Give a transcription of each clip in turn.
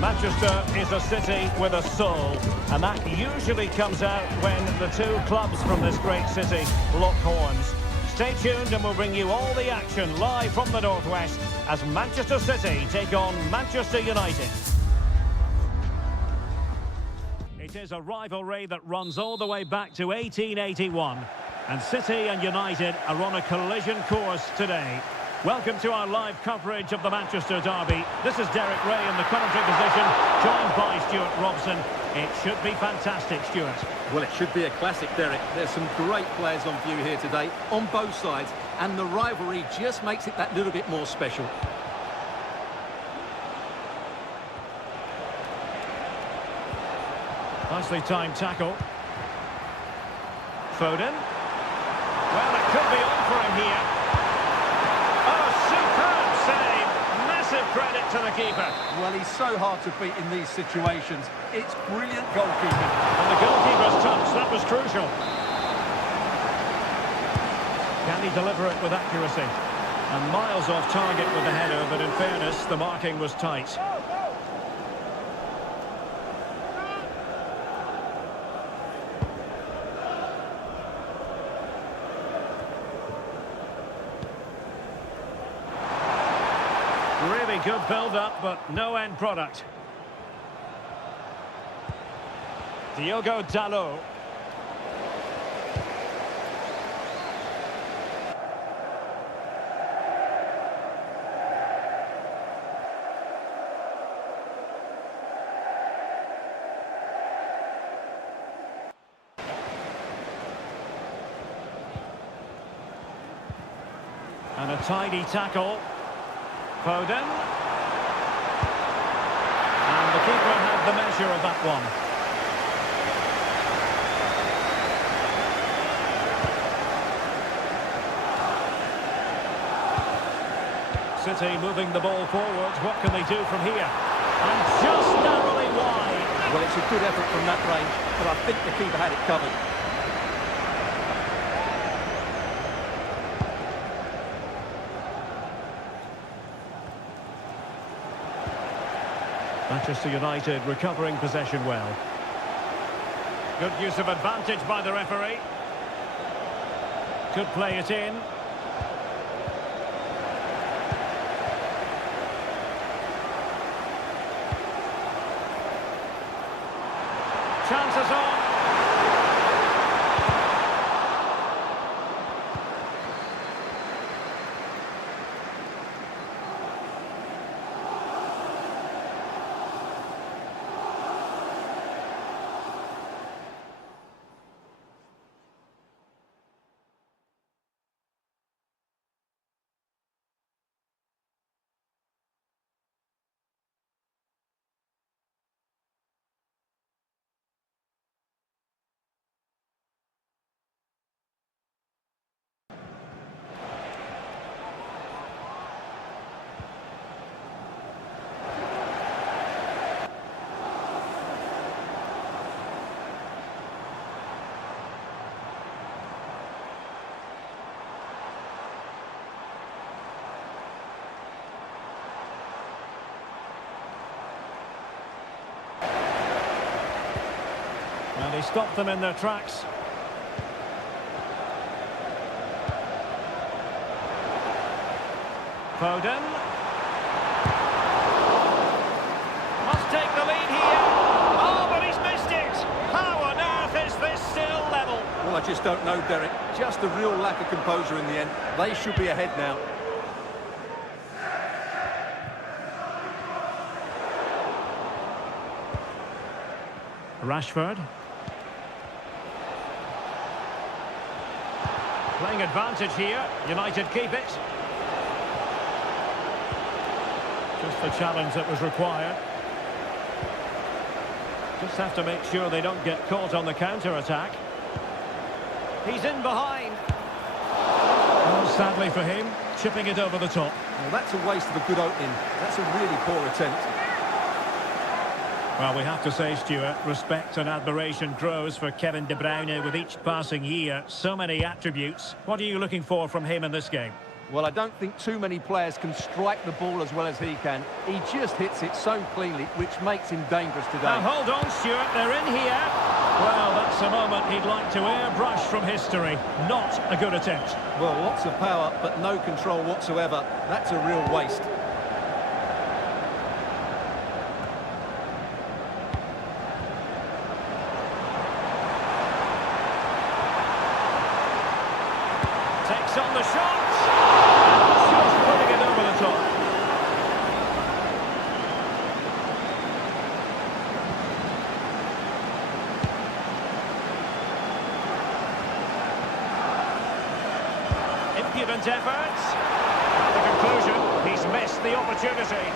Manchester is a city with a soul, and that usually comes out when the two clubs from this great city lock horns. Stay tuned and we'll bring you all the action live from the Northwest as Manchester City take on Manchester United. It is a rivalry that runs all the way back to 1881, and City and United are on a collision course today. Welcome to our live coverage of the Manchester derby. This is Derek Ray in the commentary position, joined by Stuart Robson. It should be fantastic, Stuart. Well, it should be a classic, Derek. There's some great players on view here today, on both sides, and the rivalry just makes it that little bit more special. Nicely timed tackle. Foden. Well, it could be on for him here. Credit to the keeper. Well, he's so hard to beat in these situations. It's brilliant goalkeeping. And the goalkeeper's touch, that was crucial. Can he deliver it with accuracy? And miles off target with the header, but in fairness, the marking was tight. Really good build-up, but no end product. Diogo Dalot. And a tidy tackle. Foden. And the keeper had the measure of that one. City moving the ball forward. What can they do from here? And just narrowly wide. Well, it's a good effort from that range, but I think the keeper had it covered. Manchester United recovering possession well. Good use of advantage by the referee. Could play it in. Chances on. And he stopped them in their tracks. Foden. Must take the lead here. Oh, but he's missed it. How on earth is this still level? Well, I just don't know, Derek. Just a real lack of composure in the end. They should be ahead now. Rashford. Playing advantage here. United keep it. Just the challenge that was required. Just have to make sure they don't get caught on the counter-attack. He's in behind. Oh, sadly for him, chipping it over the top. Well, that's a waste of a good opening. That's a really poor attempt. Well, we have to say, Stuart, respect and admiration grows for Kevin De Bruyne with each passing year. So many attributes. What are you looking for from him in this game? Well, I don't think too many players can strike the ball as well as he can. He just hits it so cleanly, which makes him dangerous today. Now hold on, Stuart, they're in here. Well, that's a moment he'd like to airbrush from history. Not a good attempt. Well, lots of power, but no control whatsoever. That's a real waste. Takes on the shot. Just putting it over the top. Impudent effort. At the conclusion, he's missed the opportunity.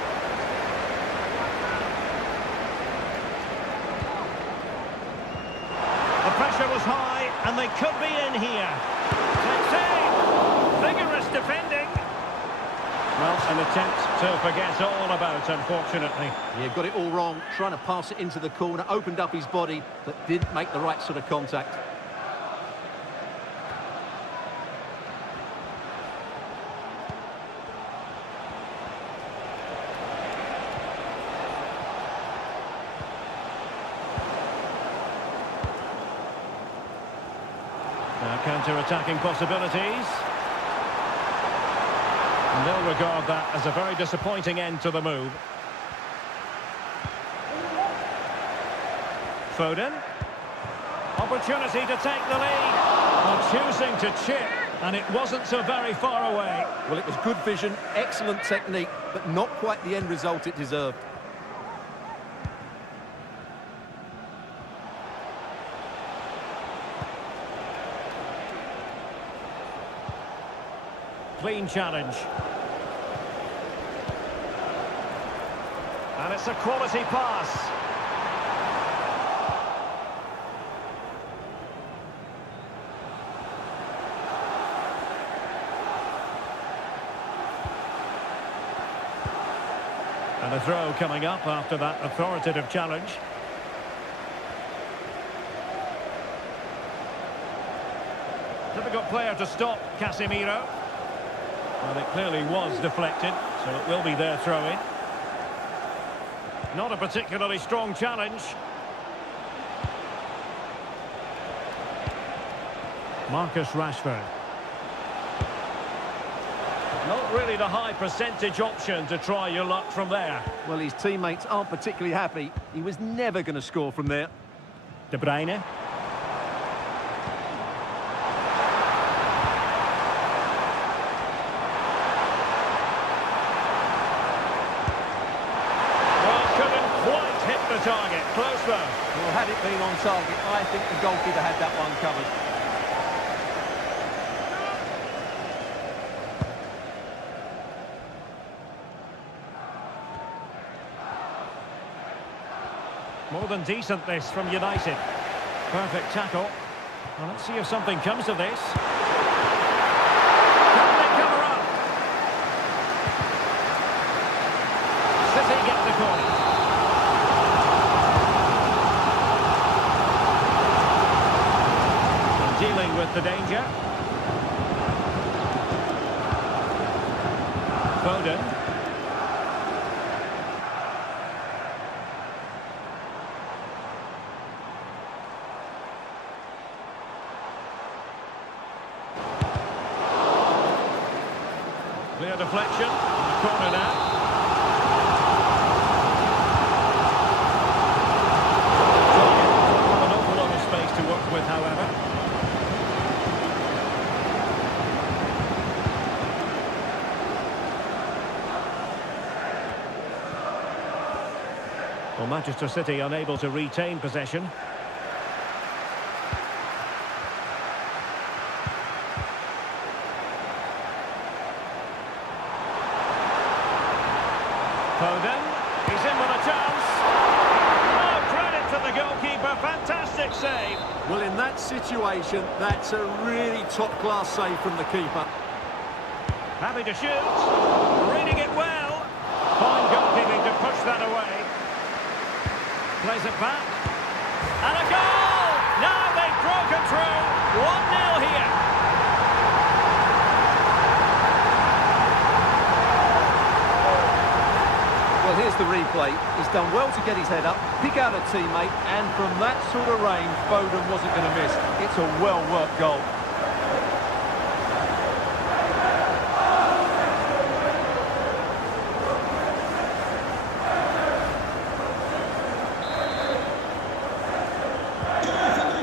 The pressure was high, and they could be in here. Vigorous defending. Well, an attempt to forget all about, unfortunately. Yeah, got it all wrong. Trying to pass it into the corner, opened up his body, but didn't make the right sort of contact. Now counter-attacking possibilities. And they'll regard that as a very disappointing end to the move. Foden. Opportunity to take the lead. Well, choosing to chip, and it wasn't so very far away. Well, it was good vision, excellent technique, but not quite the end result it deserved. Clean challenge. And it's a quality pass. And a throw coming up after that authoritative challenge. Difficult player to stop, Casemiro. Well, it clearly was deflected, so it will be their throw-in. Not a particularly strong challenge. Marcus Rashford. Not really the high percentage option to try your luck from there. Well, his teammates aren't particularly happy. He was never going to score from there. De Bruyne. Target, close though. Well, had it been on target, I think the goalkeeper had that one covered. More than decent this from United. Perfect tackle. Well, let's see if something comes of this. Can they cover up? City get the corner. Dealing with the danger. Foden. Clear deflection. The corner now. An awful lot of space to work with, however. Well, Manchester City unable to retain possession. Foden, he's in with a chance. Oh, credit to the goalkeeper, fantastic save. Well, in that situation, that's a really top-class save from the keeper. Happy to shoot, reading it well. Fine goalkeeping to push that away. Plays it back. And a goal! Now they've broken through. 1-0 here. the replay. He's done well to get his head up, pick out a teammate, and from that sort of range, Foden wasn't going to miss. It's a well-worked goal.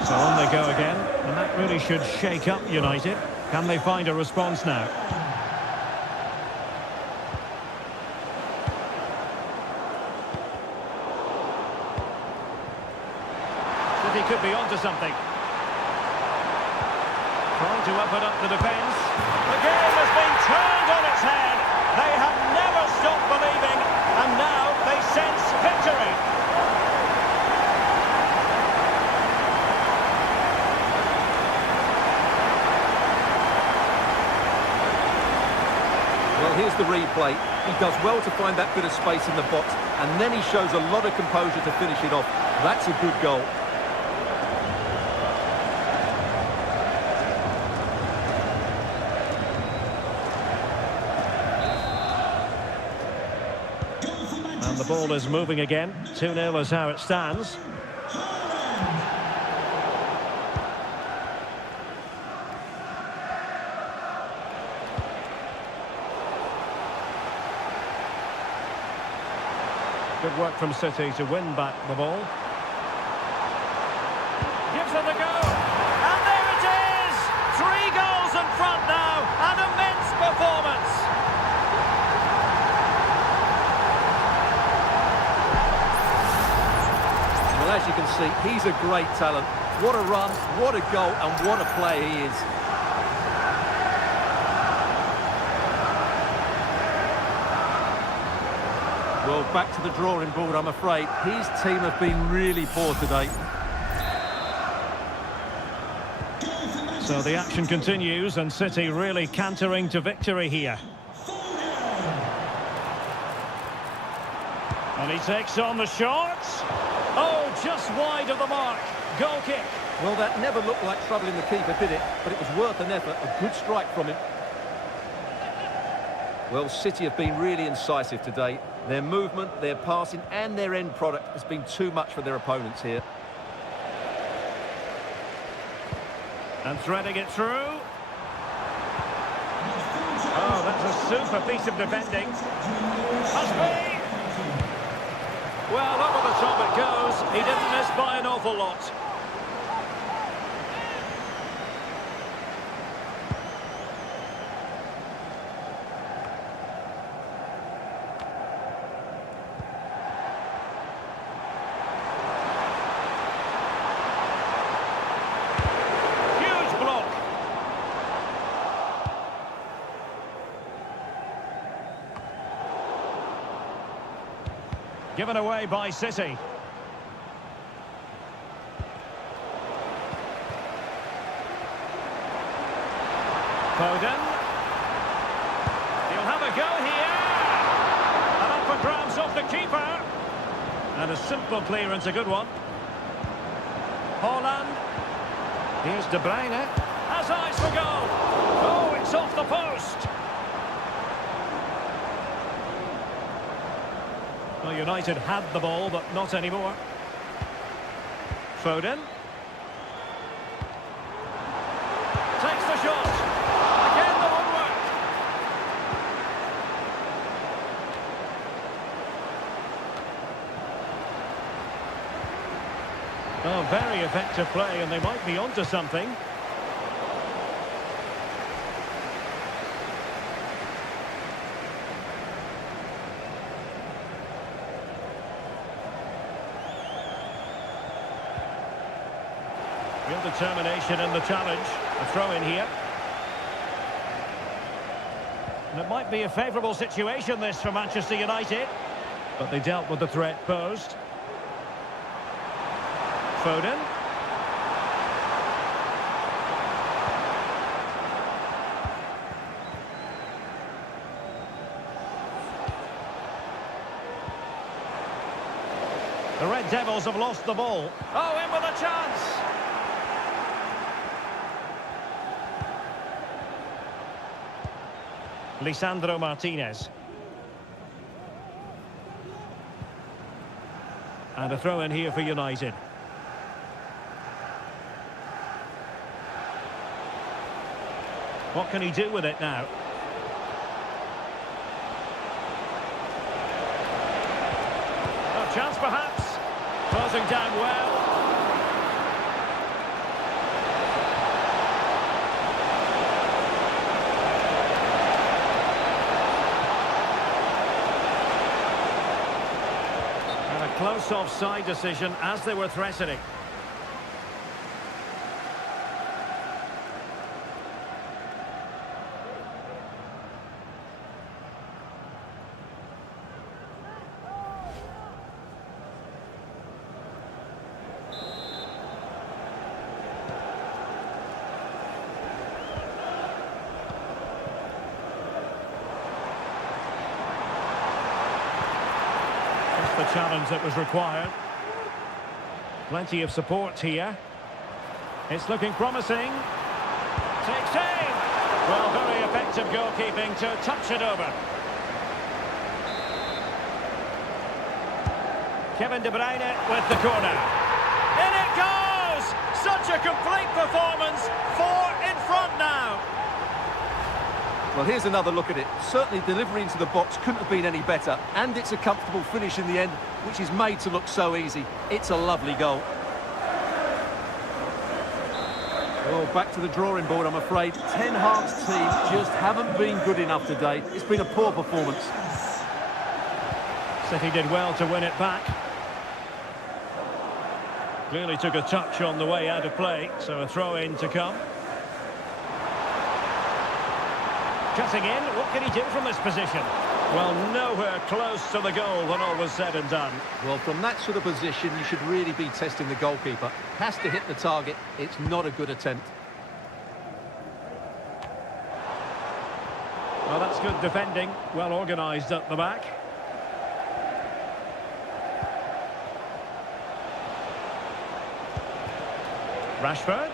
So on they go again, and that really should shake up United. Can they find a response now? He could be onto something. Trying to open up the defence. The game has been turned on its head. They have never stopped believing, and now they sense victory. Well, here's the replay. He does well to find that bit of space in the box, and then he shows a lot of composure to finish it off. That's a good goal. And the ball is moving again. 2-0 is how it stands. Good work from City to win back the ball. Gives it a go. And there it is! 3 goals in front now. An immense performance. Well, as you can see, he's a great talent. What a run, what a goal, and what a player he is. Well, back to the drawing board, I'm afraid. His team have been really poor today. So the action continues, and City really cantering to victory here. And he takes on the shot. Oh, just wide of the mark. Goal kick. Well, that never looked like troubling the keeper, did it? But it was worth an effort. A good strike from him. Well, City have been really incisive today. Their movement, their passing, and their end product has been too much for their opponents here. And threading it through. Oh, that's a super piece of defending. Must be. Well, over the top it goes. He didn't miss by an awful lot. Huge block. Given away by City. Foden. He'll have a go here. And up for grabs off the keeper. And a simple clearance, a good one. Haaland. Here's De Bruyne. Has eyes for goal. Oh, it's off the post. Well, United had the ball, but not anymore. Foden. Takes the shot. Again, the woodwork. Oh, very effective play, and they might be onto something. Real determination in the challenge. A throw in here. And it might be a favourable situation, this, for Manchester United. But they dealt with the threat posed. Foden. The Red Devils have lost the ball. Oh, in with a chance. Lisandro Martinez. And a throw in here for United. What can he do with it now? A chance perhaps. Closing down well. And a close offside decision as they were threatening. The challenge that was required. Plenty of support here. It's looking promising. Takes aim. Well, very effective goalkeeping to touch it over. Kevin De Bruyne with the corner. In it goes! Such a complete performance. 4 in front now. Well, here's another look at it. Certainly delivery into the box couldn't have been any better. And it's a comfortable finish in the end, which is made to look so easy. It's a lovely goal. Well, back to the drawing board, I'm afraid. Ten Hag's team just haven't been good enough today. It's been a poor performance. City did well to win it back. Clearly took a touch on the way out of play, so a throw-in to come. Cutting in, what can he do from this position? Well, nowhere close to the goal when all was said and done. Well, from that sort of position, you should really be testing the goalkeeper. Has to hit the target. It's not a good attempt. Well, that's good defending. Well organised at the back. Rashford.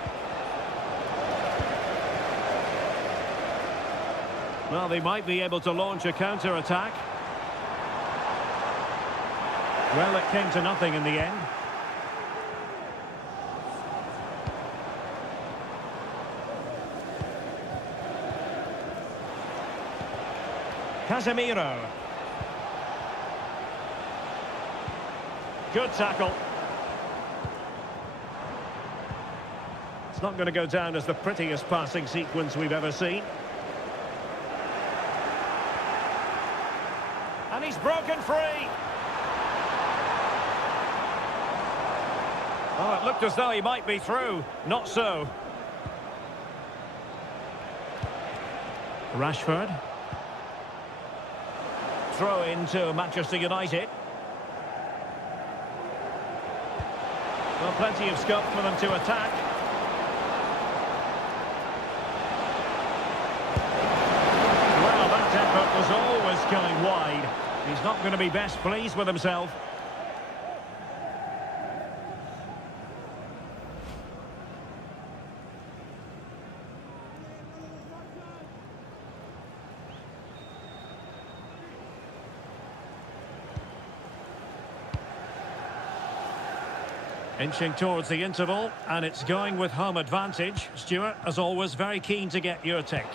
Well, they might be able to launch a counter-attack. Well, it came to nothing in the end. Casemiro. Good tackle. It's not going to go down as the prettiest passing sequence we've ever seen. And he's broken free. Oh, it looked as though he might be through. Not so. Rashford. Throw into Manchester United. Well, plenty of scope for them to attack. Well, that effort was always going wide. He's not going to be best pleased with himself. Inching towards the interval, and it's going with home advantage. Stuart, as always, very keen to get your take.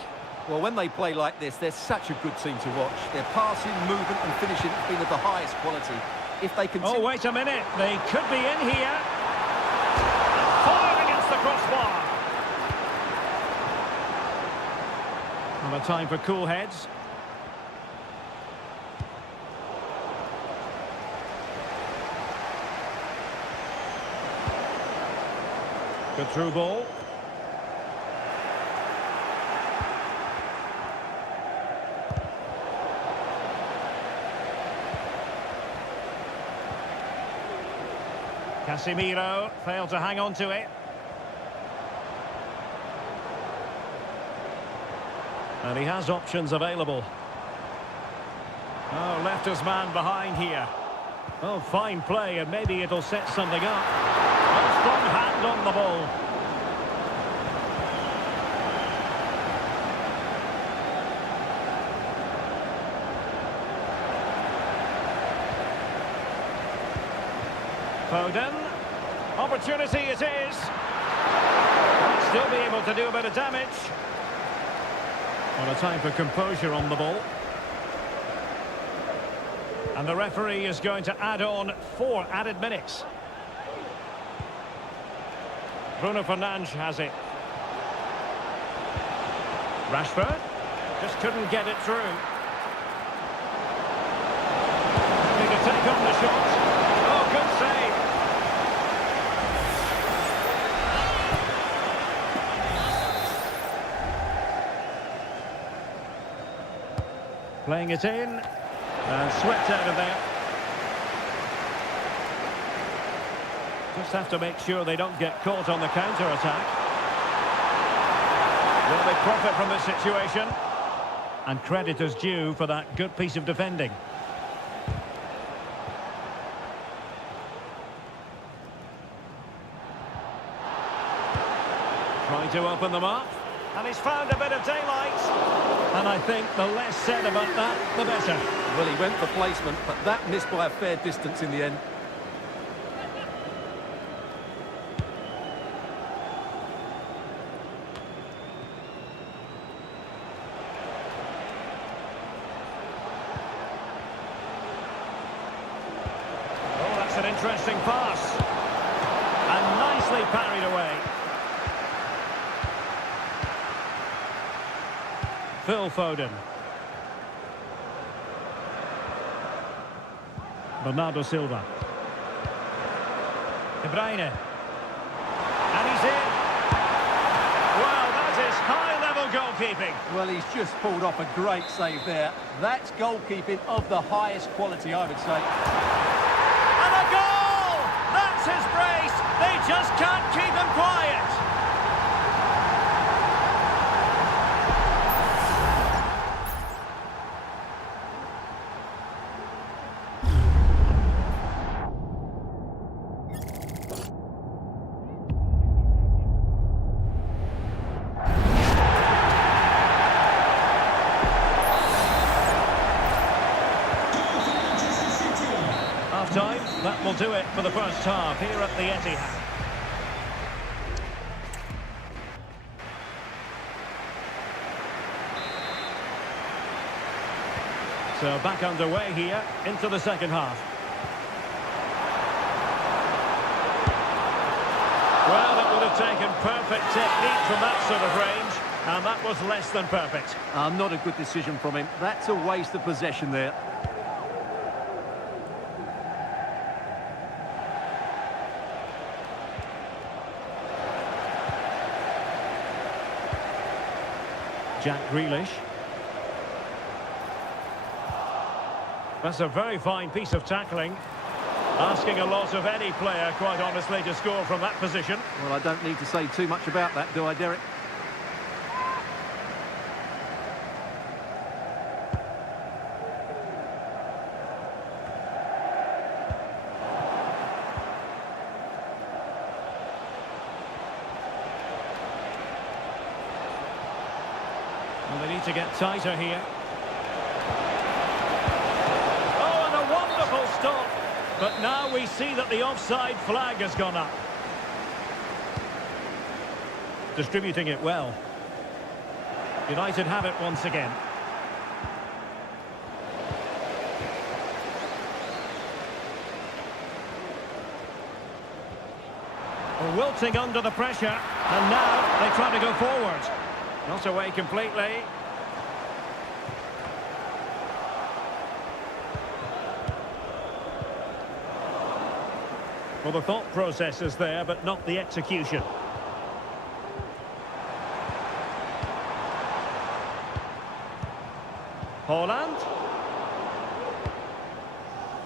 Well, when they play like this, they're such a good team to watch. Their passing, movement and finishing have been of the highest quality. If they continue... Oh, wait a minute. They could be in here. Fired against the crossbar. And a time for cool heads. Good through ball. Casemiro failed to hang on to it. And he has options available. Oh, left his man behind here. Oh, fine play, and maybe it'll set something up. Oh, strong hand on the ball. Foden. Opportunity it is. Might still be able to do a bit of damage. Well, a time for composure on the ball. And the referee is going to add on 4 added minutes. Bruno Fernandes has it. Rashford just couldn't get it through. He could take on the shot. Oh, good save. Playing it in and swept out of there. Just have to make sure they don't get caught on the counter-attack. Will they profit from this situation? And credit is due for that good piece of defending. Trying to open them up. And he's found a bit of daylight. And I think the less said about that, the better. Well, he went for placement, but that missed by a fair distance in the end. Oh, that's an interesting pass. And nicely parried away. Phil Foden. Bernardo Silva. De Bruyne. And he's in. Well, that is high-level goalkeeping. Well, he's just pulled off a great save there. That's goalkeeping of the highest quality, I would say. And a goal! That's his brace. They just can't keep him quiet. Time. That will do it for the first half here at the Etihad. So back underway here into the second half. Well, it would have taken perfect technique from that sort of range, and that was less than perfect. Not a good decision from him. That's a waste of possession there. Jack Grealish. That's a very fine piece of tackling. Asking a lot of any player, quite honestly, to score from that position. Well, I don't need to say too much about that, do I, Derek? Well, they need to get tighter here. Oh, and a wonderful stop. But now we see that the offside flag has gone up. Distributing it well. United have it once again. Wilting under the pressure. And now they try to go forward. Not away completely. Well, the thought process is there, but not the execution. Haaland.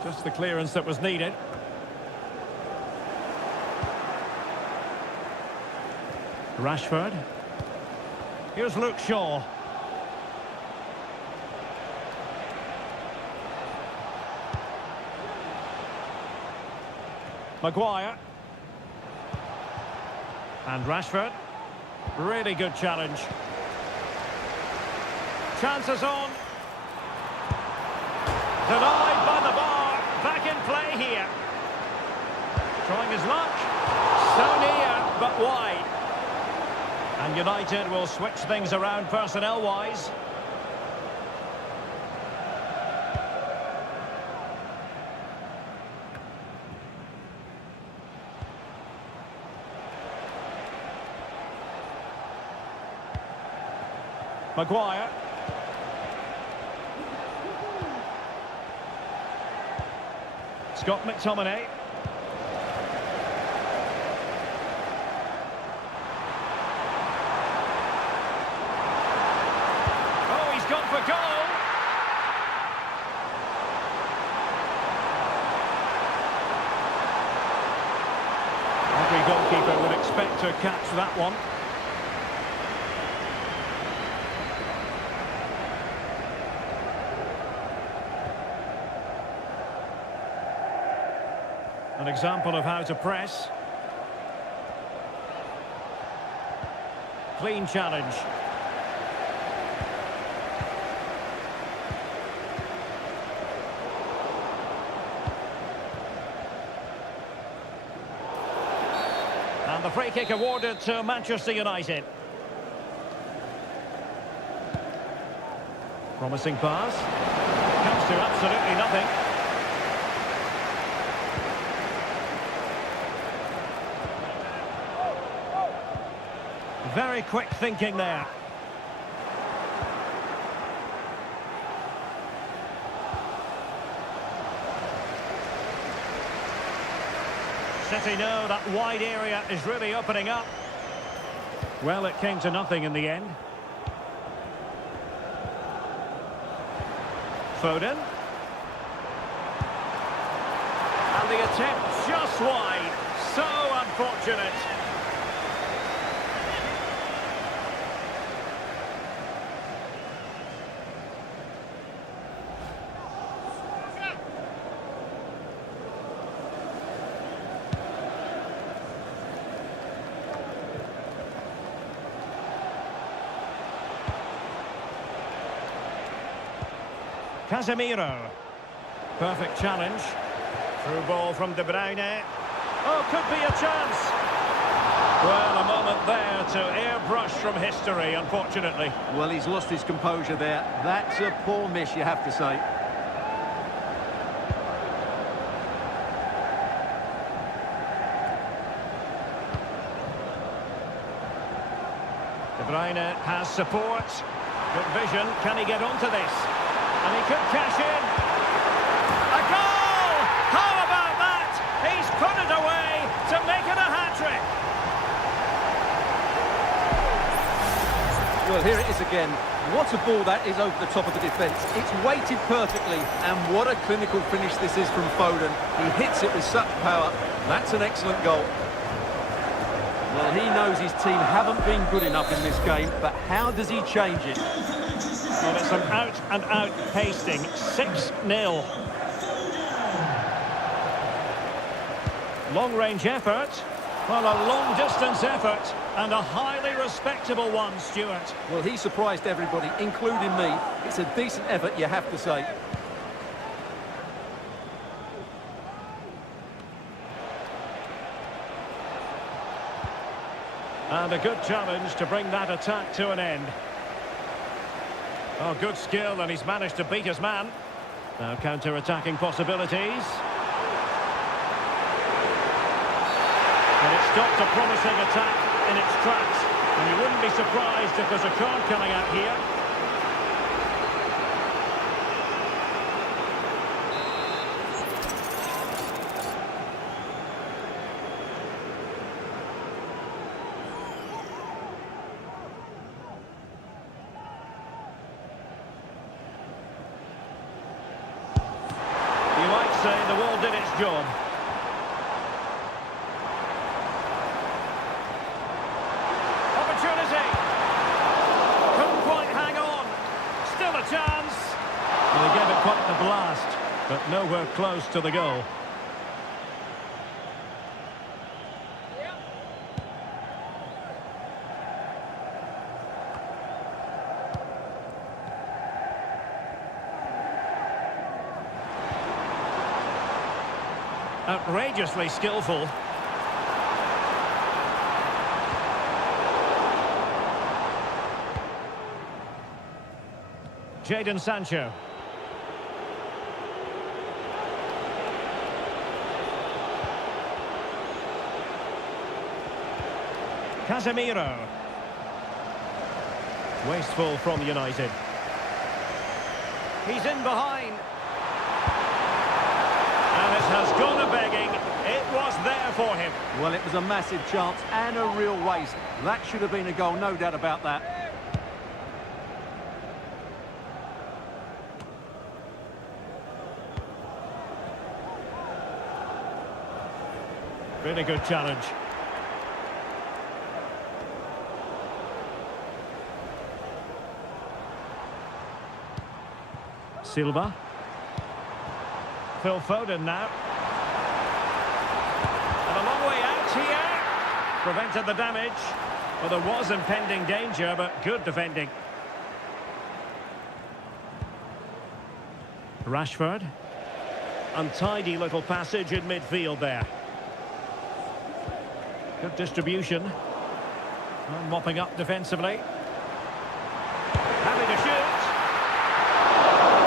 Just the clearance that was needed. Rashford. Here's Luke Shaw. Maguire. And Rashford. Really good challenge. Chances on. Denied by the bar. Back in play here. Trying his luck. So near, but wide. And United will switch things around personnel-wise. Maguire. Scott McTominay. Oh, he's gone for goal. Every goalkeeper would expect to catch that one. An example of how to press. Clean challenge. And the free kick awarded to Manchester United. Promising pass. Comes to absolutely nothing. Very quick thinking there. City know that wide area is really opening up. Well, it came to nothing in the end. Foden. And the attempt just wide. So unfortunate. Casemiro. Perfect challenge. Through ball from De Bruyne. Oh, could be a chance. Well, a moment there to airbrush from history, unfortunately. Well, he's lost his composure there. That's a poor miss, you have to say. De Bruyne has support. Good vision. Can he get onto this? And he could cash in. A goal! How about that? He's put it away to make it a hat-trick. Well, here it is again. What a ball that is over the top of the defence. It's weighted perfectly, and what a clinical finish this is from Foden. He hits it with such power. That's an excellent goal. Well, he knows his team haven't been good enough in this game, but how does he change it? Well, it's an out-and-out pasting. 6-0. Long-range effort. Well, a long-distance effort. And a highly respectable one, Stuart. Well, he surprised everybody, including me. It's a decent effort, you have to say. And a good challenge to bring that attack to an end. Oh, good skill, and he's managed to beat his man. Now counter-attacking possibilities. And it stopped a promising attack in its tracks. And you wouldn't be surprised if there's a card coming out here. You might say the wall did its job. Opportunity. Couldn't quite hang on. Still a chance. Well, he gave it quite the blast, but nowhere close to the goal. Outrageously skillful. Jadon Sancho. Casemiro. Wasteful from United. He's in behind. And it has gone a begging. It was there for him. Well, it was a massive chance and a real waste. That should have been a goal, no doubt about that. Really good challenge. Silva. Phil Foden now. And a long way out here. Prevented the damage. Well, there was impending danger, but good defending. Rashford. Untidy little passage in midfield there. Good distribution. And mopping up defensively. Happy to shoot.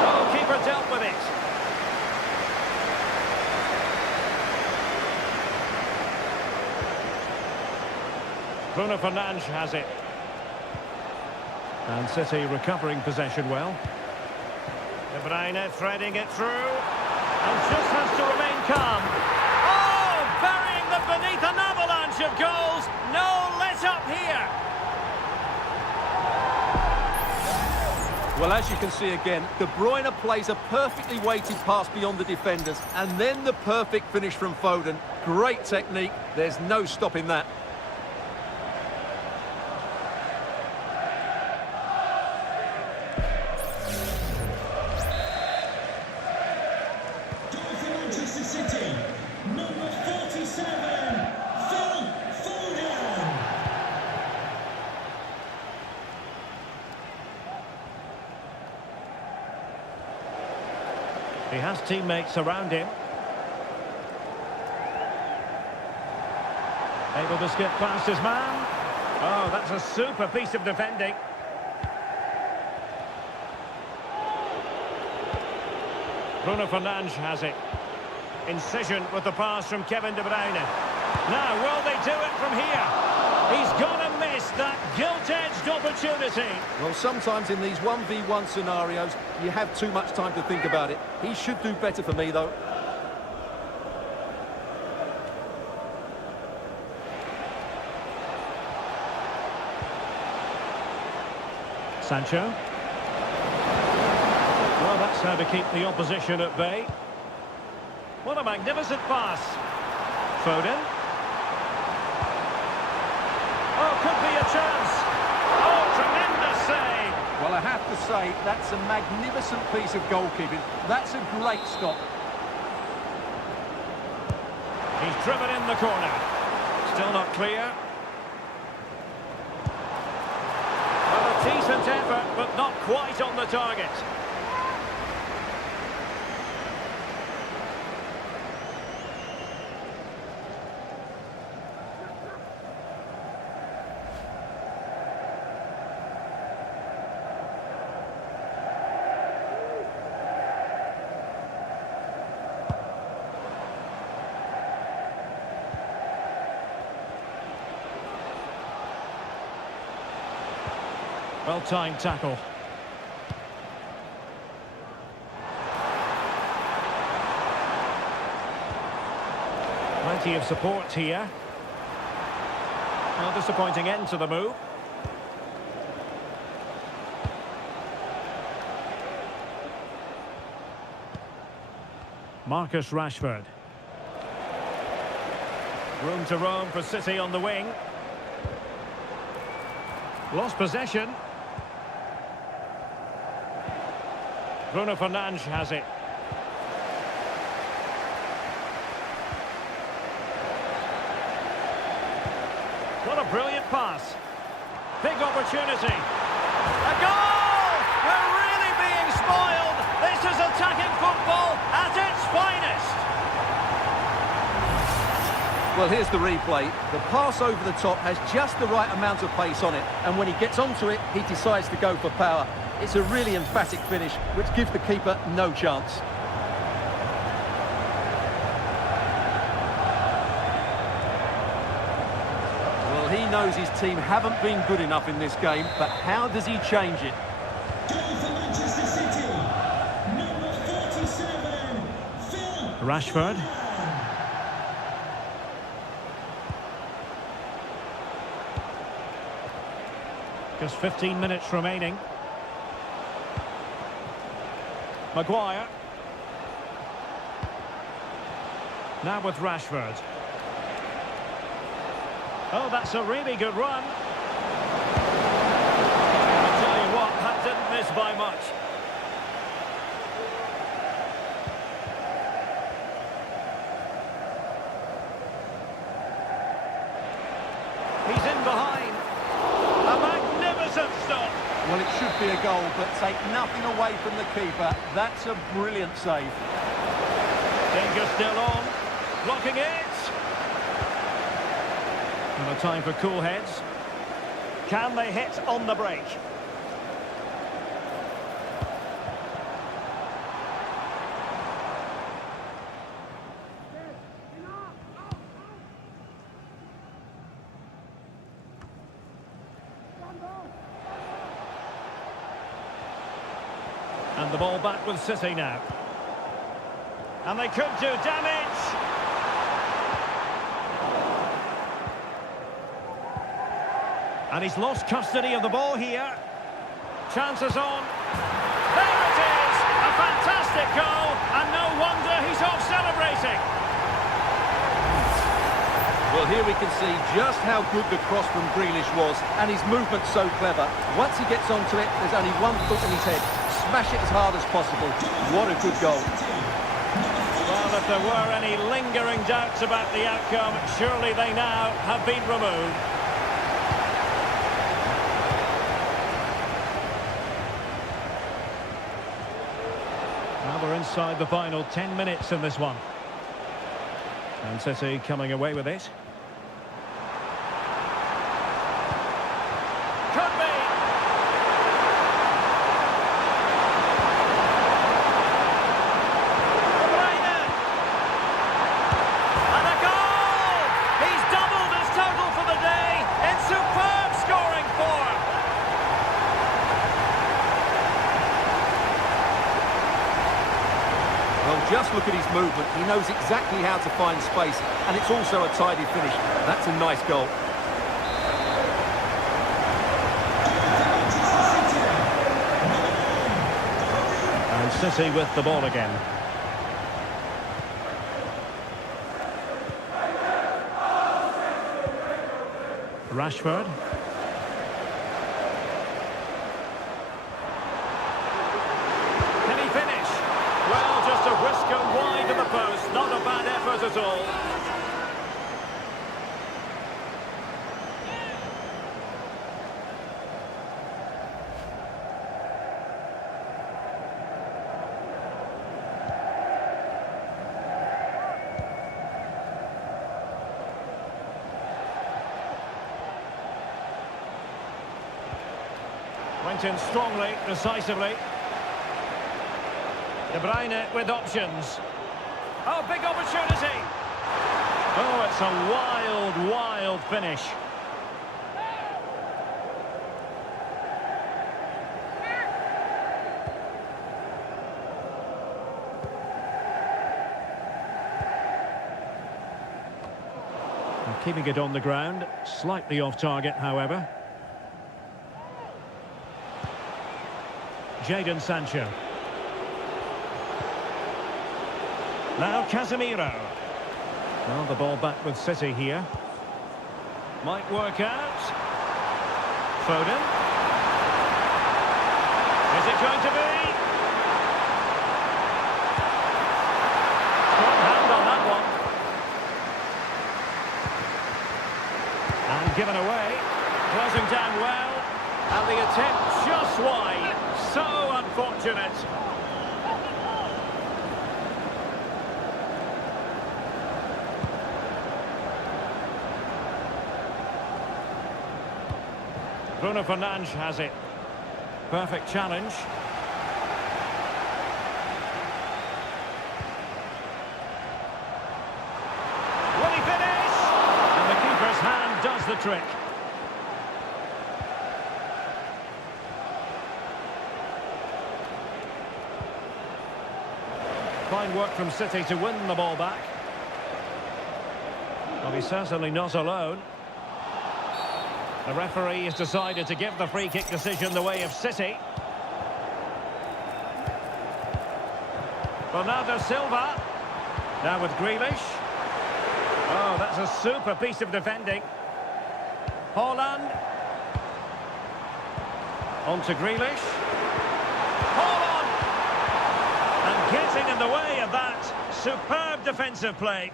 Goalkeeper dealt with it. Bruno Fernandes has it. And City recovering possession well. De Bruyne threading it through. And just has to remain calm. Oh, burying them beneath an avalanche of goals. No let up here. Well, as you can see again, De Bruyne plays a perfectly weighted pass beyond the defenders. And then the perfect finish from Foden. Great technique. There's no stopping that. He has teammates around him. Able to skip past his man. Oh, that's a super piece of defending. Bruno Fernandes has it. Incision with the pass from Kevin De Bruyne. Now, will they do it from here? He's gonna miss that gilt-edged opportunity. Well, sometimes in these 1v1 scenarios, you have too much time to think about it. He should do better for me, though. Sancho. Well, that's how to keep the opposition at bay. What a magnificent pass. Foden. Oh, could be a chance. Oh, tremendous save. Well, I have to say, that's a magnificent piece of goalkeeping. That's a great stop. He's driven in the corner. Still not clear. Well, a decent effort, but not quite on the target. Well-timed tackle. Plenty of support here. Well, disappointing end to the move. Marcus Rashford. Room to roam for City on the wing. Lost possession. Bruno Fernandes has it. What a brilliant pass. Big opportunity. A goal! We're really being spoiled. This is attacking football at its finest. Well, here's the replay. The pass over the top has just the right amount of pace on it, and when he gets onto it, he decides to go for power. It's a really emphatic finish, which gives the keeper no chance. Well, he knows his team haven't been good enough in this game, but how does he change it? Goal for Manchester City, number 47, Rashford. Just 15 minutes remaining. Maguire. Now with Rashford. Oh, that's a really good run. I tell you what, that didn't miss by much. He's in behind. A magnificent stop. Well, it should be a goal, but take nothing away from the keeper. That's a brilliant save. Danger still on. Blocking it. And a time for cool heads. Can they hit on the break? And the ball back with City now. And they could do damage. And he's lost custody of the ball here. Chances on. There it is! A fantastic goal, and no wonder he's off celebrating. Well, here we can see just how good the cross from Grealish was, and his movement's so clever. Once he gets onto it, there's only one foot in his head. Smash it as hard as possible. What a good goal. Well, if there were any lingering doubts about the outcome, surely they now have been removed. Now we're inside the final 10 minutes in this one. And City coming away with it. Could be! And a goal! He's doubled his total for the day in superb scoring form. Well, just look at his movement. He knows exactly how to find space, and it's also a tidy finish. That's a nice goal. And City with the ball again. Rashford. Can he finish? Well, just a whisker wide of the post. Not a bad effort at all. Went in strongly, decisively. De Bruyne with options. Oh, big opportunity. Oh, it's a wild, wild finish. And keeping it on the ground, slightly off target, however. Jadon Sancho. Now Casemiro. Well, the ball back with City here. Might work out. Foden. Is it going to be? Strong hand on that one. And given away. Closing down well. And the attempt just wide. So unfortunate. Bruno Fernandes has it. Perfect challenge. Will he finish? And the keeper's hand does the trick. Fine work from City to win the ball back. Well, he's certainly not alone. The referee has decided to give the free kick decision the way of City. Bernardo Silva. Now with Grealish. Oh, that's a super piece of defending. Haaland. On to Grealish. Haaland! And getting in the way of that superb defensive play.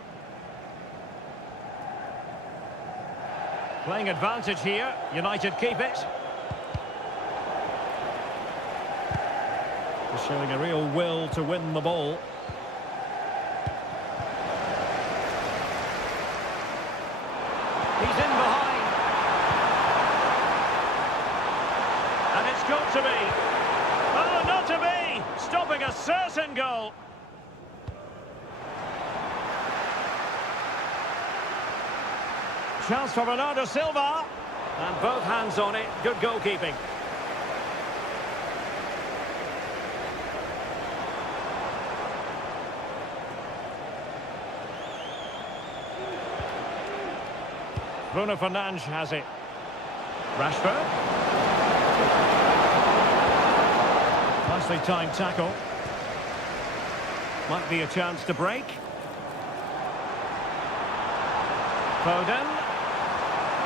Playing advantage here. United keep it. Just showing a real will to win the ball. He's in behind. And it's got to be. Oh, not to be! Stopping a certain goal. Chance for Bernardo Silva. And both hands on it. Good goalkeeping. Bruno Fernandes has it. Rashford. Nicely timed tackle. Might be a chance to break. Foden.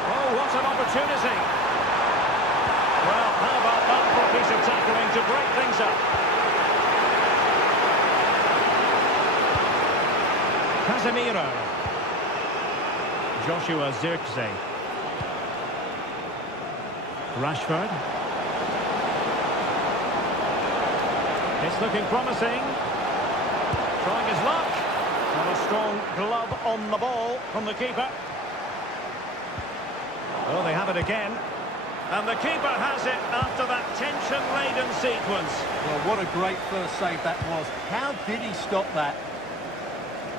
Oh, what an opportunity. Well, how about that for a piece of tackling to break things up? Casemiro. Joshua Zirkzee. Rashford. It's looking promising. Trying his luck. And a strong glove on the ball from the keeper. Oh, they have it again. And the keeper has it after that tension-laden sequence. Well, what a great first save that was. How did he stop that?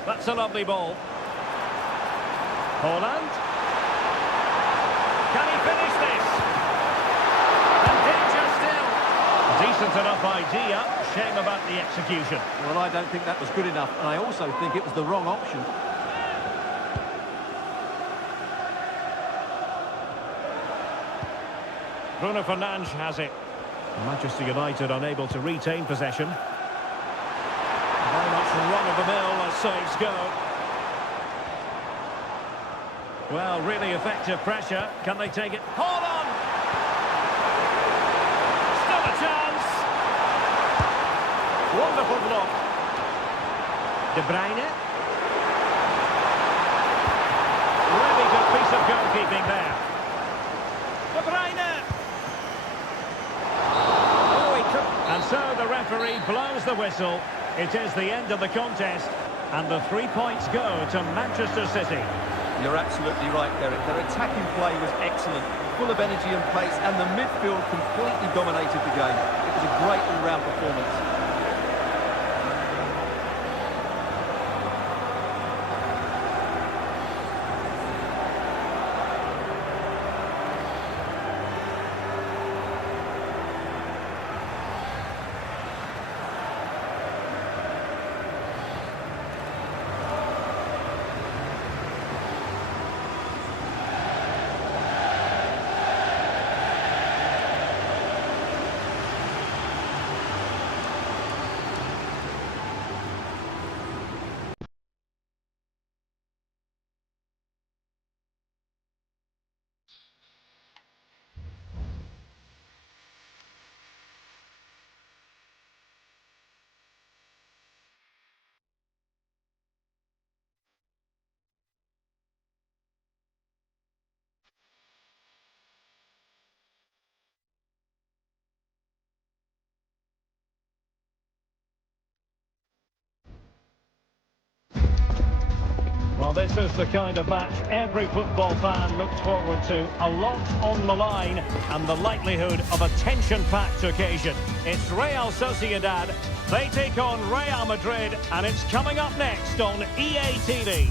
That's a lovely ball. Haaland. Can he finish this? And danger still. Decent enough idea. Shame about the execution. Well, I don't think that was good enough. And I also think it was the wrong option. Bruno Fernandes has it. Manchester United unable to retain possession. Very much run-of-the-mill as saves go. Well, really effective pressure. Can they take it? Hold on! Still a chance! Wonderful block. De Bruyne. Really good piece of goalkeeping there. De Bruyne! And so the referee blows the whistle. It is the end of the contest, and the 3 points go to Manchester City. You're absolutely right, Derek. Their attacking play was excellent, full of energy and pace, and the midfield completely dominated the game. It was a great all-round performance. this is the kind of match every football fan looks forward to. A lot on the line and the likelihood of a tension-packed occasion. It's Real Sociedad. They take on Real Madrid, and it's coming up next on EA TV.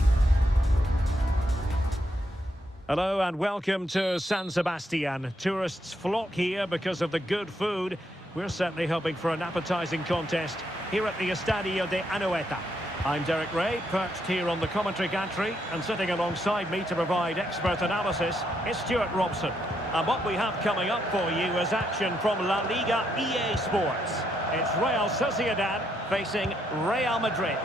Hello and welcome to San Sebastian. Tourists flock here because of the good food. We're certainly hoping for an appetising contest here at the Estadio de Anoeta. I'm Derek Ray, perched here on the commentary gantry, and sitting alongside me to provide expert analysis is Stuart Robson. And what we have coming up for you is action from La Liga EA Sports. It's Real Sociedad facing Real Madrid.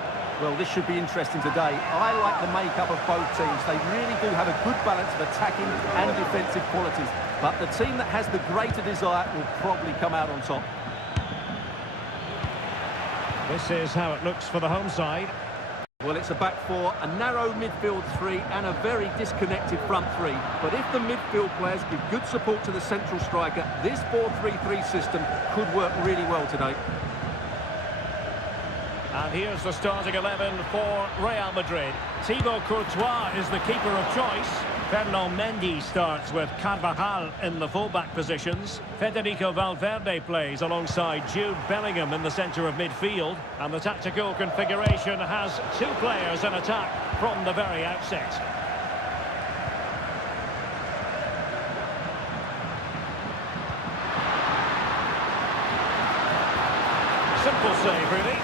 Well, this should be interesting today. I like the makeup of both teams. They really do have a good balance of attacking and defensive qualities. But the team that has the greater desire will probably come out on top. This is how it looks for the home side. Well, it's a back four, a narrow midfield three, and a very disconnected front three. But if the midfield players give good support to the central striker, this 4-3-3 system could work really well today. And here's the starting 11 for Real Madrid. Thibaut Courtois is the keeper of choice. Fernand Mendy starts with Carvajal in the fullback positions. Federico Valverde plays alongside Jude Bellingham in the centre of midfield. And the tactical configuration has two players in attack from the very outset. Simple save, really.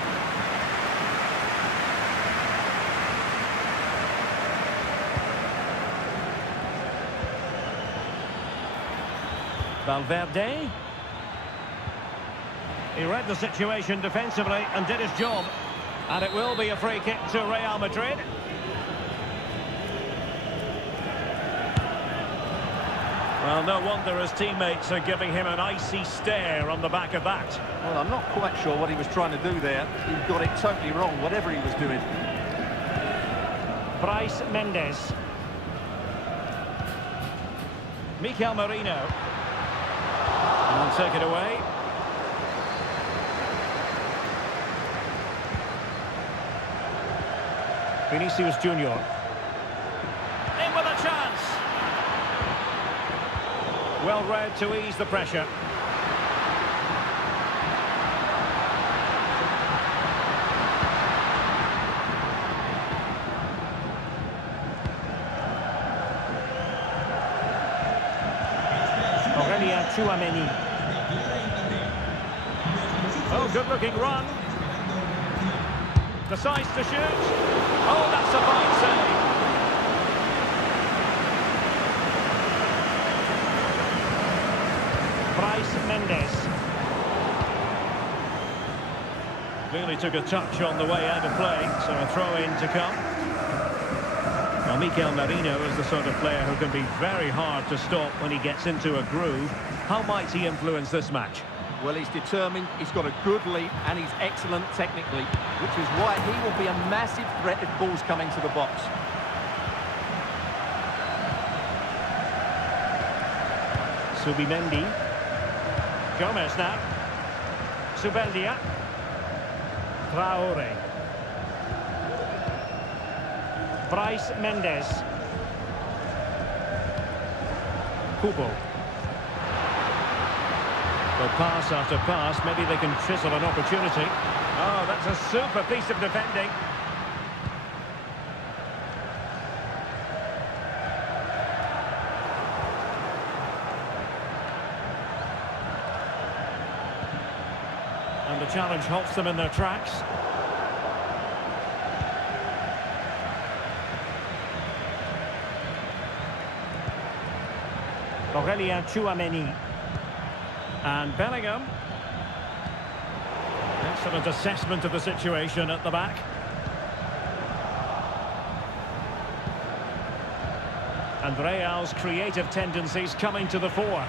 Valverde. He read the situation defensively and did his job. And it will be a free kick to Real Madrid. Well, no wonder his teammates are giving him an icy stare on the back of that. Well, I'm not quite sure what he was trying to do there. He got it totally wrong, whatever he was doing. Bryce Mendes. Mikel Merino. And take it away. Vinicius Junior. In with a chance. Well read to ease the pressure. Oh, good-looking run. Decides to shoot. Oh, that's a fine save. Bryce Mendes. Clearly took a touch on the way out of play, so a throw-in to come. Well, Mikel Merino is the sort of player who can be very hard to stop when he gets into a groove. How might he influence this match? Well, he's determined, he's got a good leap, and he's excellent technically, which is why he will be a massive threat if balls come into the box. Subimendi. Gomez now. Subeldia. Traore. Bryce Mendes. Kubo. Well, pass after pass, maybe they can chisel an opportunity. Oh, that's a super piece of defending. And the challenge halts them in their tracks. Aurélien Tchouameni. And Bellingham. Excellent assessment of the situation at the back. And Real's creative tendencies coming to the fore.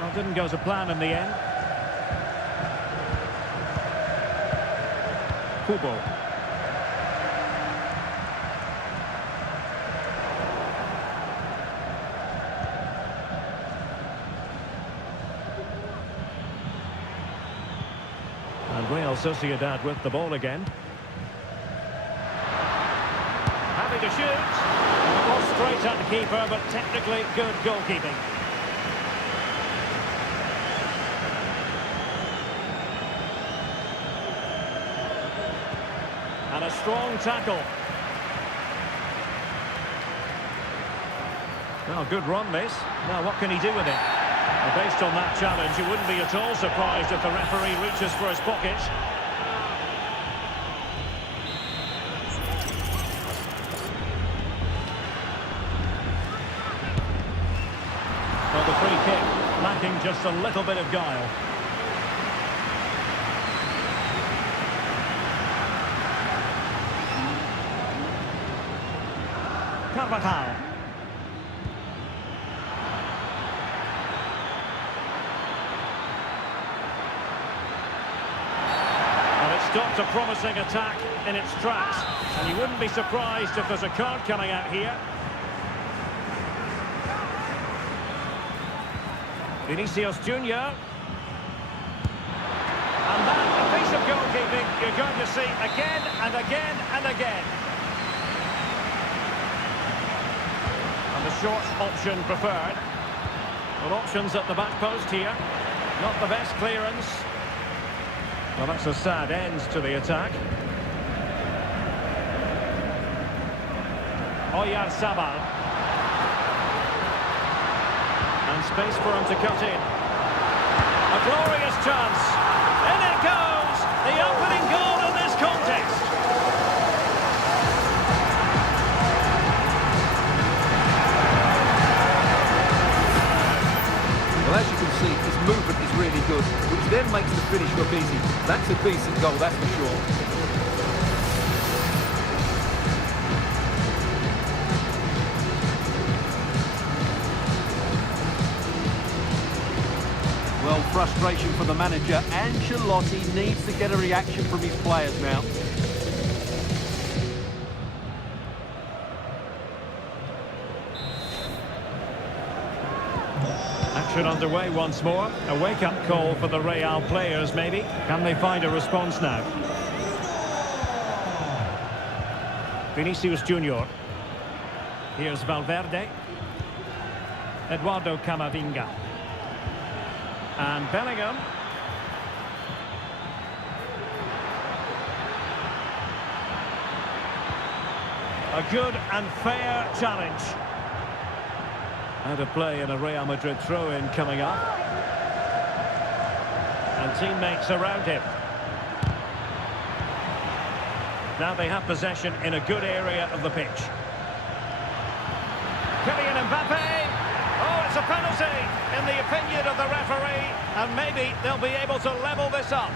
Well, didn't go to plan in the end. Kubo. And Real Sociedad with the ball again. ready to shoot. Ball straight at the keeper, but technically good goalkeeping. And a strong tackle. Well, good run this. Now what can he do with it? Well, based on that challenge, you wouldn't be at all surprised if the referee reaches for his pocket. Well, the free kick lacking just a little bit of guile. Carvajal. Well, it stopped a promising attack in its tracks, and you wouldn't be surprised if there's a card coming out here. Vinicius Junior. And that, a piece of goalkeeping you're going to see again and again and again. And the short option preferred. Well, options at the back post here. Not the best clearance. Well, that's a sad end to the attack. Oyarzabal. And space for him to cut in. A glorious chance. In it goes! The opening goal in this contest. Well, as you can see, his movement is really good, which then makes the finish look easy. That's a decent goal, that's for sure. Well, frustration for the manager. Ancelotti needs to get a reaction from his players now. Action underway once more. A wake-up call for the Real players, maybe. Can they find a response now? Vinicius Junior. Here's Valverde. Eduardo Camavinga. And Bellingham. A good and fair challenge. Out of play in a Real Madrid throw-in coming up. And teammates around him. Now they have possession in a good area of the pitch. Kylian Mbappe. Oh, it's a penalty, in the opinion of the referee, and maybe they'll be able to level this up.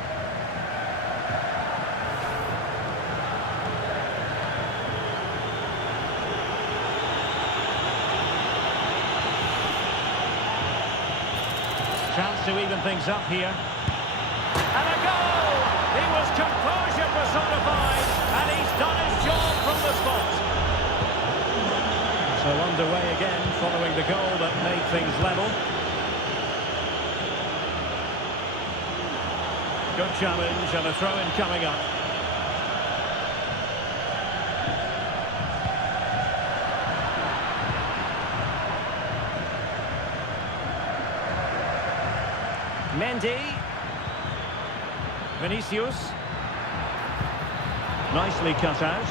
Chance to even things up here. And a goal! He was composure personified, and he's done his job from the spot. So underway again, following the goal that made things level. Good challenge and a throw-in coming up. Mendy. Vinicius. Nicely cut out.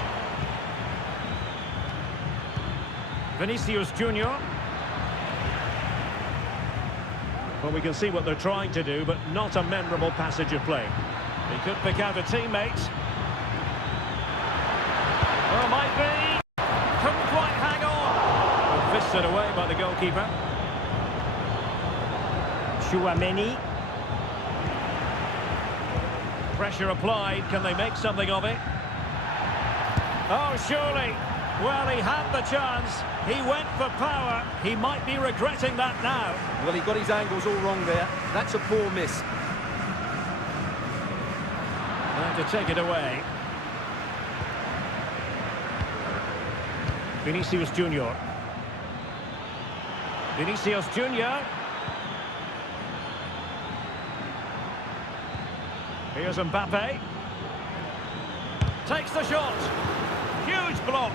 Vinicius Junior. Well, we can see what they're trying to do, but not a memorable passage of play. He could pick out a teammate. Well, might be. Couldn't quite hang on. Fisted away by the goalkeeper. Chouameni. Pressure applied. Can they make something of it? Oh, surely. Well, he had the chance. He went for power. He might be regretting that now. Well, he got his angles all wrong there. That's a poor miss. And to take it away. Vinicius Junior. Vinicius Junior. Here's Mbappe. Takes the shot. Huge block.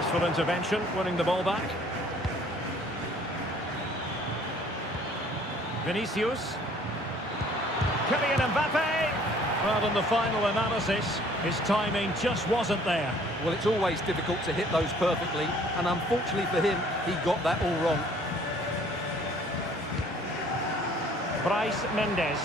Successful intervention, winning the ball back. Vinicius. Kylian Mbappe. Well, in the final analysis, his timing just wasn't there. Well, it's always difficult to hit those perfectly, and unfortunately for him, he got that all wrong. Bryce Mendes.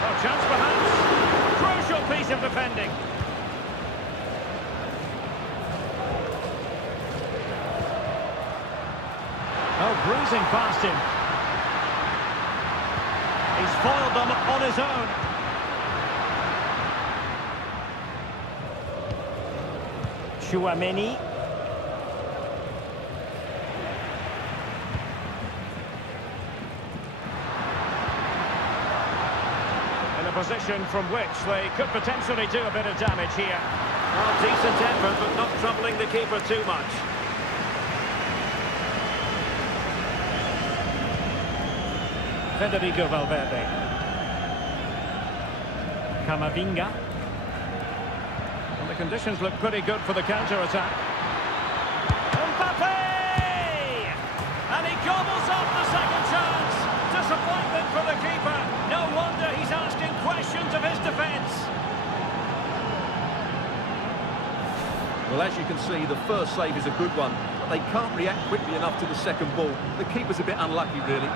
Oh, chance perhaps. Crucial piece of defending. Oh, breezing past him. He's foiled them on his own. Chouameni. In a position from which they could potentially do a bit of damage here. Well, decent effort, but not troubling the keeper too much. Federico Valverde. Camavinga. And the conditions look pretty good for the counter-attack. Mbappe! And he gobbles up the second chance. Disappointment for the keeper. No wonder he's asking questions of his defence. Well, as you can see, the first save is a good one, but they can't react quickly enough to the second ball. The keeper's a bit unlucky, really.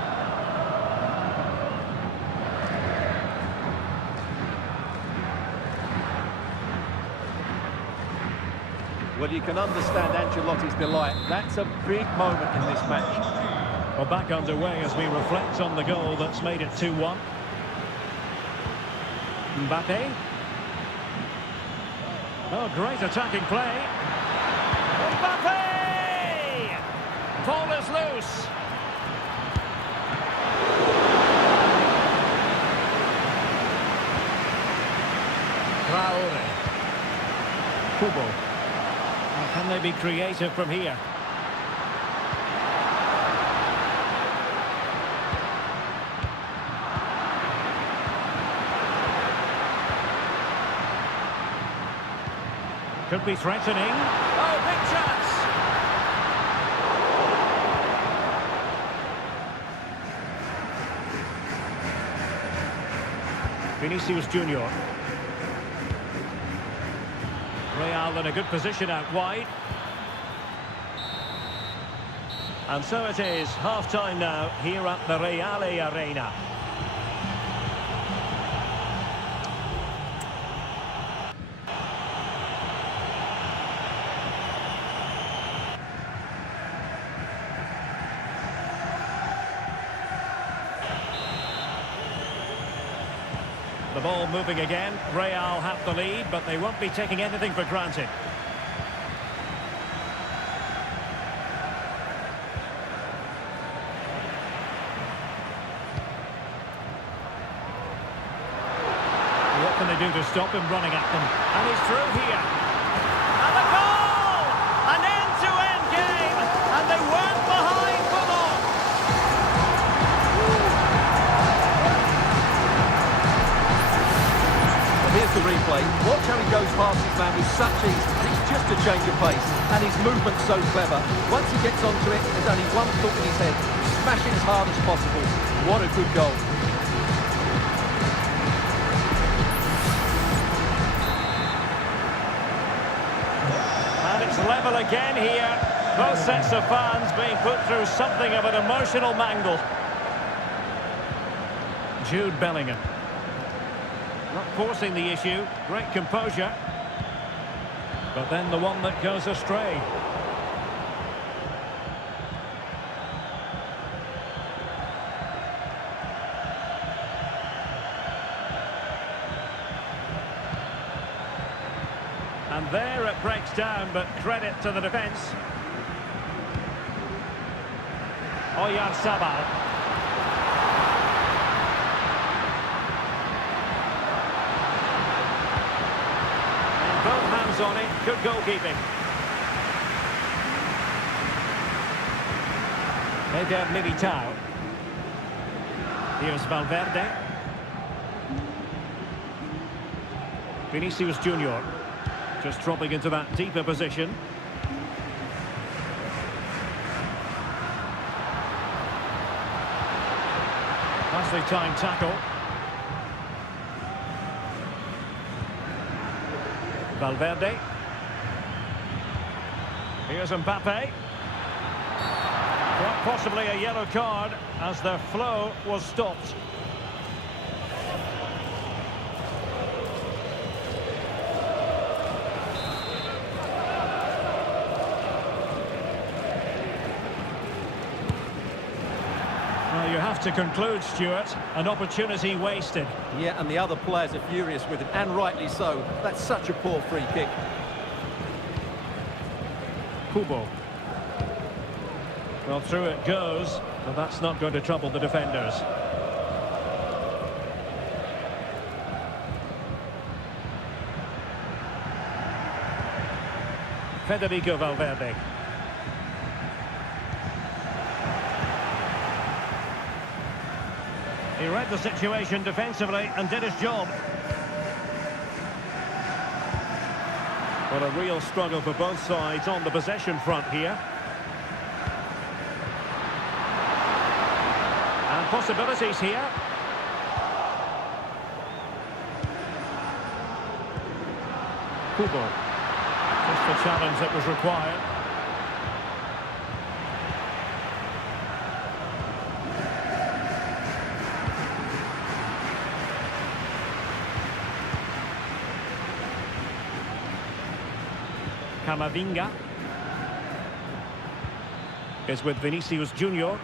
Well, you can understand Ancelotti's delight. That's a big moment in this match. Well, back underway as we reflect on the goal that's made it 2-1. Mbappe. Oh, great attacking play. Mbappe! Ball is loose. Traore. Kubo. Can they be creative from here? Could be threatening. Oh, big chance! Vinicius Junior. Real in a good position out wide. And so it is, half-time now, here at the Reale Arena. The ball moving again. Real have the lead, but they won't be taking anything for granted. What can they do to stop him running at them? And he's through here. And the goal! An end-to-end game, and they weren't behind for long. Here's the replay. Watch how he goes past his man with such ease. It's just a change of pace, and his movement's so clever. Once he gets onto it, there's only one thought in his head. Smash it as hard as possible. What a good goal. And it's level again here. Both sets of fans being put through something of an emotional mangle. Jude Bellingham. Not forcing the issue, great composure. But then the one that goes astray. And there it breaks down, but credit to the defence. Oyarzabal. Both hands on it, good goalkeeping. Eder Militao. Here's Valverde. Vinicius Junior. Just dropping into that deeper position. Nicely timed tackle. Valverde. Here's Mbappe. Quite possibly a yellow card as their flow was stopped. Well, you have to conclude, Stuart, an opportunity wasted. Yeah, and the other players are furious with it, and rightly so. That's such a poor free kick. Kubo. Well, through it goes, but that's not going to trouble the defenders. Federico Valverde. He read the situation defensively and did his job. But a real struggle for both sides on the possession front here. And possibilities here. Kubo. Just the challenge that was required. Camavinga is with Vinicius Junior.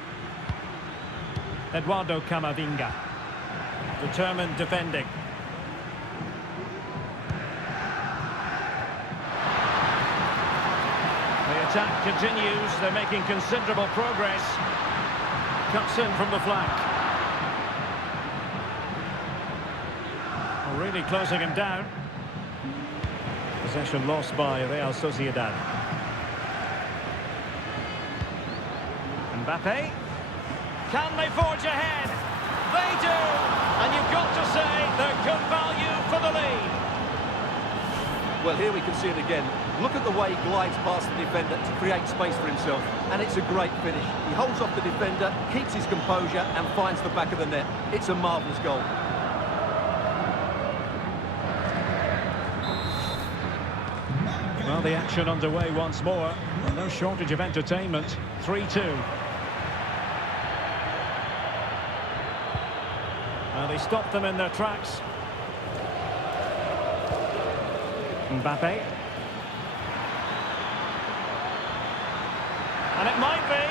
Eduardo Camavinga. Determined defending. The attack continues. They're making considerable progress. Cuts in from the flank. Really closing him down. Possession lost by Real Sociedad. Mbappe. Can they forge ahead? They do! And you've got to say they're good value for the lead. Well, here we can see it again. Look at the way he glides past the defender to create space for himself. And it's a great finish. He holds off the defender, keeps his composure and finds the back of the net. It's a marvellous goal. Well, the action underway once more. No shortage of entertainment. 3-2. Well, they stopped them in their tracks. Mbappe. And it might be.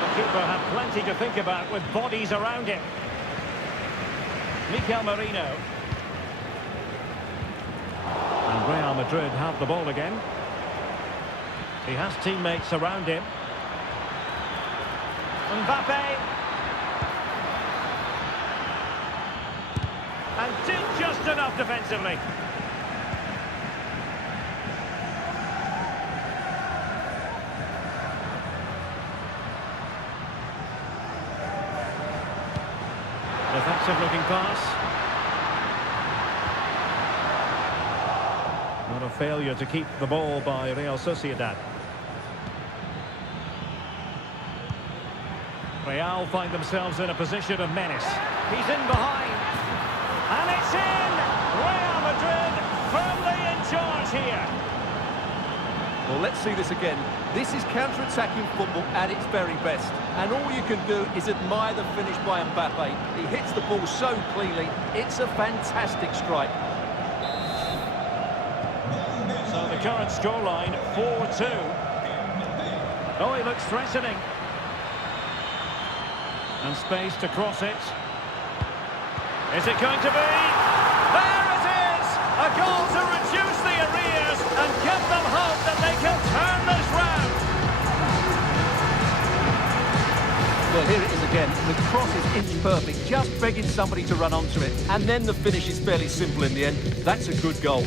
The keeper had plenty to think about with bodies around him. Mikel Merino. And Real Madrid have the ball again. He has teammates around him. Mbappe. And did just enough defensively. Defensive looking pass. Not a failure to keep the ball by Real Sociedad. Real find themselves in a position of menace. He's in behind. And it's in! Real Madrid firmly in charge here. Well, let's see this again. This is counter-attacking football at its very best. And all you can do is admire the finish by Mbappe. He hits the ball so cleanly. It's a fantastic strike. So the current scoreline, 4-2. Oh, he looks threatening. And space to cross it. Is it going to be? There it is! A goal to reduce the arrears and give them hope that they can turn this round. Well, here it is again. The cross is inch perfect, just begging somebody to run onto it. And then the finish is fairly simple in the end. That's a good goal.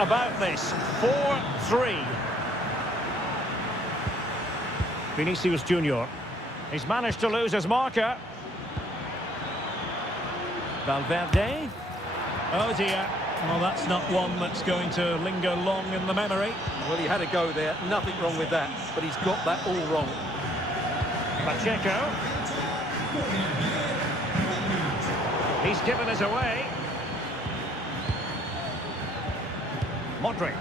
about this. 4-3. Vinicius Junior. He's managed to lose his marker. Valverde. Oh dear. Well, that's not one that's going to linger long in the memory. Well, he had a go there. Nothing wrong with that. But he's got that all wrong. Pacheco. He's given us away. Modric.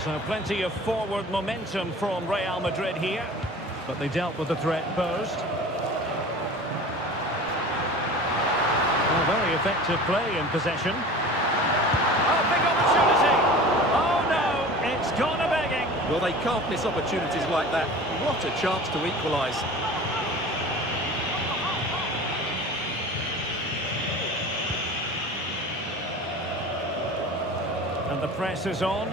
So plenty of forward momentum from Real Madrid here, but they dealt with the threat posed. Well, very effective play in possession. Oh, big opportunity! Oh no, it's gone a begging. Well, they can't miss opportunities like that. What a chance to equalise. And the press is on.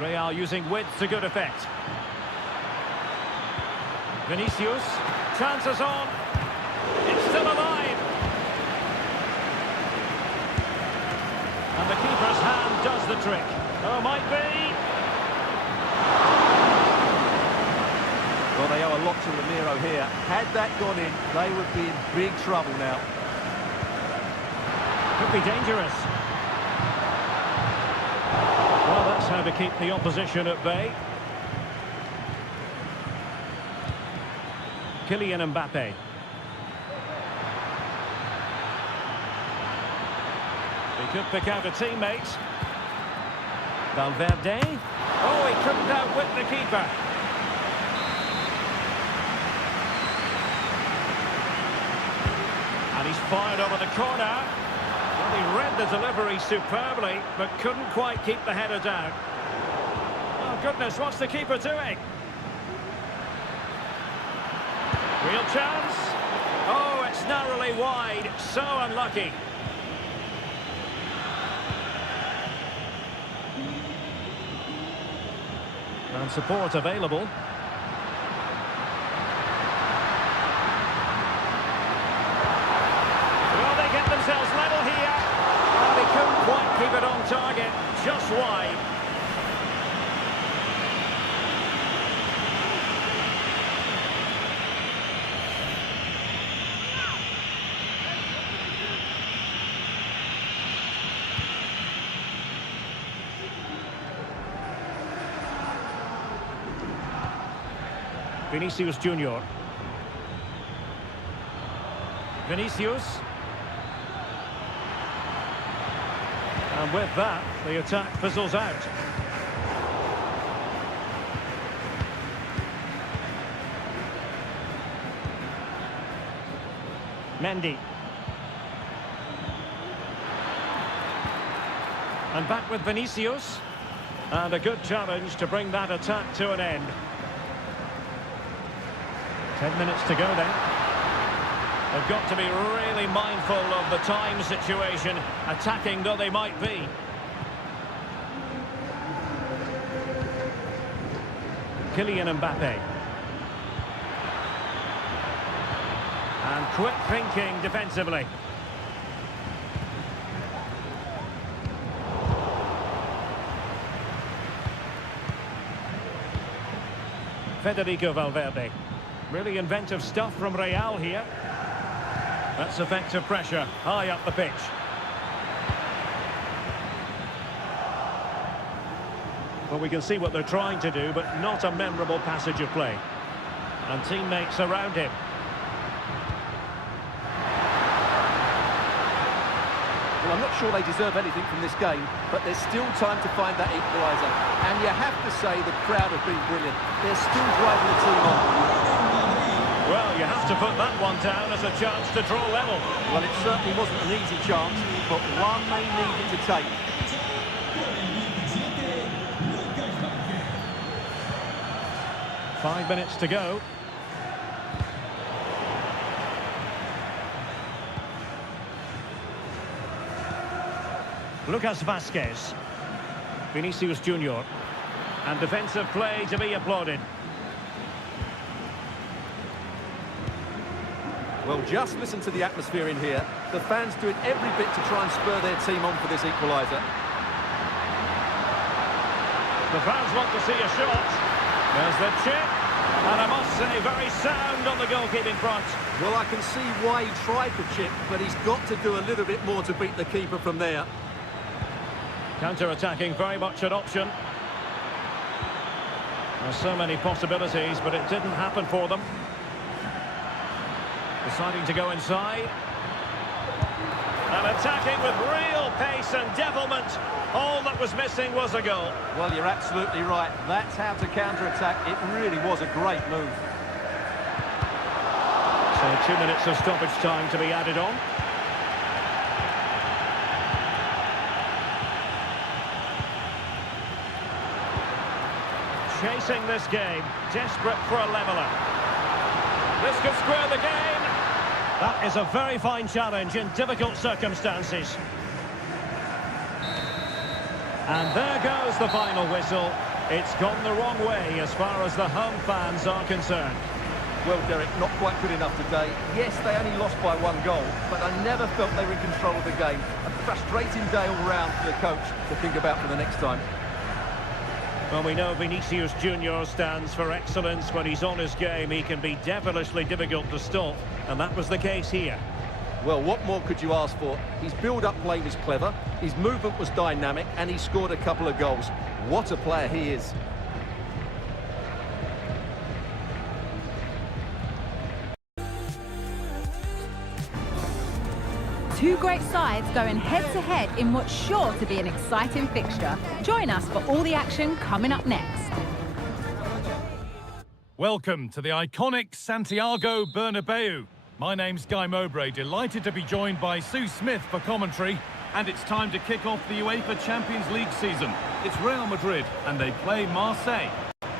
Real using width to good effect. Vinicius, chances on. It's still alive. And the keeper's hand does the trick. Oh, might be. Well, they owe a lot to Ramiro here. Had that gone in, they would be in big trouble now. Could be dangerous. Well, that's how to keep the opposition at bay. Kylian Mbappe. He could pick out a teammate. Valverde. Oh, he couldn't outwit the keeper. And he's fired over the corner. Well, he read the delivery superbly, but couldn't quite keep the header down. Oh, goodness, what's the keeper doing? Real chance. Oh, it's narrowly wide. So unlucky. And support available. Well, they get themselves level here. And they couldn't quite keep it on target. Just wide. Vinicius Junior. Vinicius. And with that, the attack fizzles out. Mendy. And back with Vinicius. And a good challenge to bring that attack to an end. 10 minutes to go then. They've got to be really mindful of the time situation, attacking though they might be. Kylian Mbappe. And quick thinking defensively. Federico Valverde. Really inventive stuff from Real here. That's effective pressure, high up the pitch. Well, we can see what they're trying to do, but not a memorable passage of play. And teammates around him. Well, I'm not sure they deserve anything from this game, but there's still time to find that equaliser. And you have to say the crowd have been brilliant. They're still driving the team on. Well, you have to put that one down as a chance to draw level. Well, it certainly wasn't an easy chance, but one they needed to take. Five minutes to go. Lucas Vázquez. Vinicius Junior. And defensive play to be applauded. Well, just listen to the atmosphere in here. The fans doing every bit to try and spur their team on for this equaliser. The fans want to see a shot. There's the chip. And I must say, very sound on the goalkeeping front. Well, I can see why he tried the chip, but he's got to do a little bit more to beat the keeper from there. Counter-attacking, very much an option. There's so many possibilities, but it didn't happen for them. Deciding to go inside. And attacking with real pace and devilment. All that was missing was a goal. Well, you're absolutely right. That's how to counter-attack. It really was a great move. So 2 minutes of stoppage time to be added on. Chasing this game, desperate for a leveller. This could square the game. That is a very fine challenge in difficult circumstances. And there goes the final whistle. It's gone the wrong way as far as the home fans are concerned. Well, Derek, not quite good enough today. Yes, they only lost by 1 goal, but I never felt they were in control of the game. A frustrating day all round for the coach to think about for the next time. Well, we know Vinicius Junior stands for excellence. When he's on his game, he can be devilishly difficult to stop, and that was the case here. Well, what more could you ask for? His build-up play was clever, his movement was dynamic, and he scored a couple of goals. What a player he is. Two great sides going head-to-head in what's sure to be an exciting fixture. Join us for all the action coming up next. Welcome to the iconic Santiago Bernabeu. My name's Guy Mowbray, delighted to be joined by Sue Smith for commentary. And it's time to kick off the UEFA Champions League season. It's Real Madrid and they play Marseille.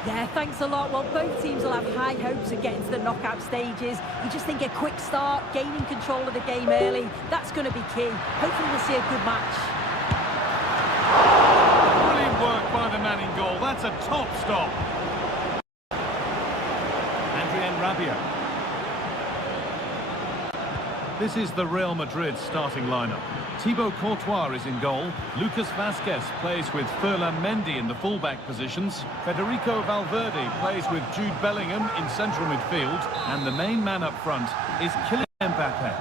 Yeah, thanks a lot. Well, both teams will have high hopes of getting to the knockout stages. You just think a quick start, gaining control of the game early, that's going to be key. Hopefully we'll see a good match. Brilliant work by the man in goal. That's a top stop. Adrien Rabiot. This is the Real Madrid starting lineup. Thibaut Courtois is in goal. Lucas Vazquez plays with Ferland Mendy in the fullback positions. Federico Valverde plays with Jude Bellingham in central midfield. And the main man up front is Kylian Mbappe.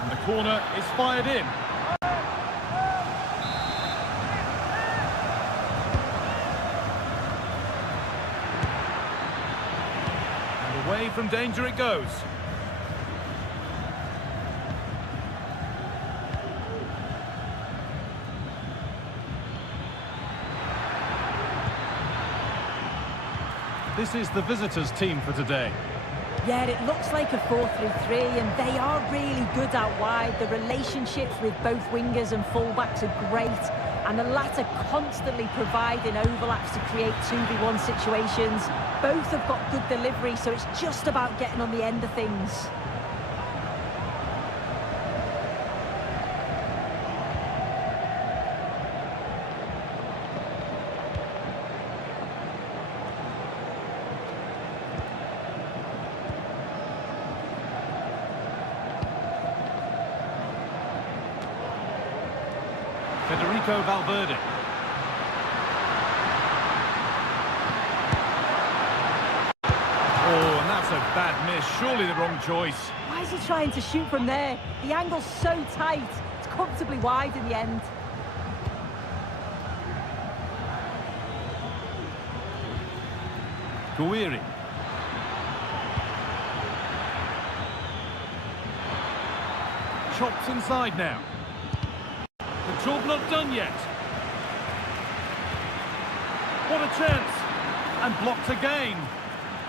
And the corner is fired in. And away from danger it goes. This is the visitors' team for today. Yeah, it looks like a 4-3-3, and they are really good out wide. The relationships with both wingers and fullbacks are great, and the latter constantly providing overlaps to create 2v1 situations. Both have got good delivery, so it's just about getting on the end of things. Federico Valverde. Oh, and that's a bad miss. Surely the wrong choice. Why is he trying to shoot from there? The angle's so tight. It's comfortably wide in the end. Guiri. Chops inside now. The job not done yet. What a chance. And blocked again.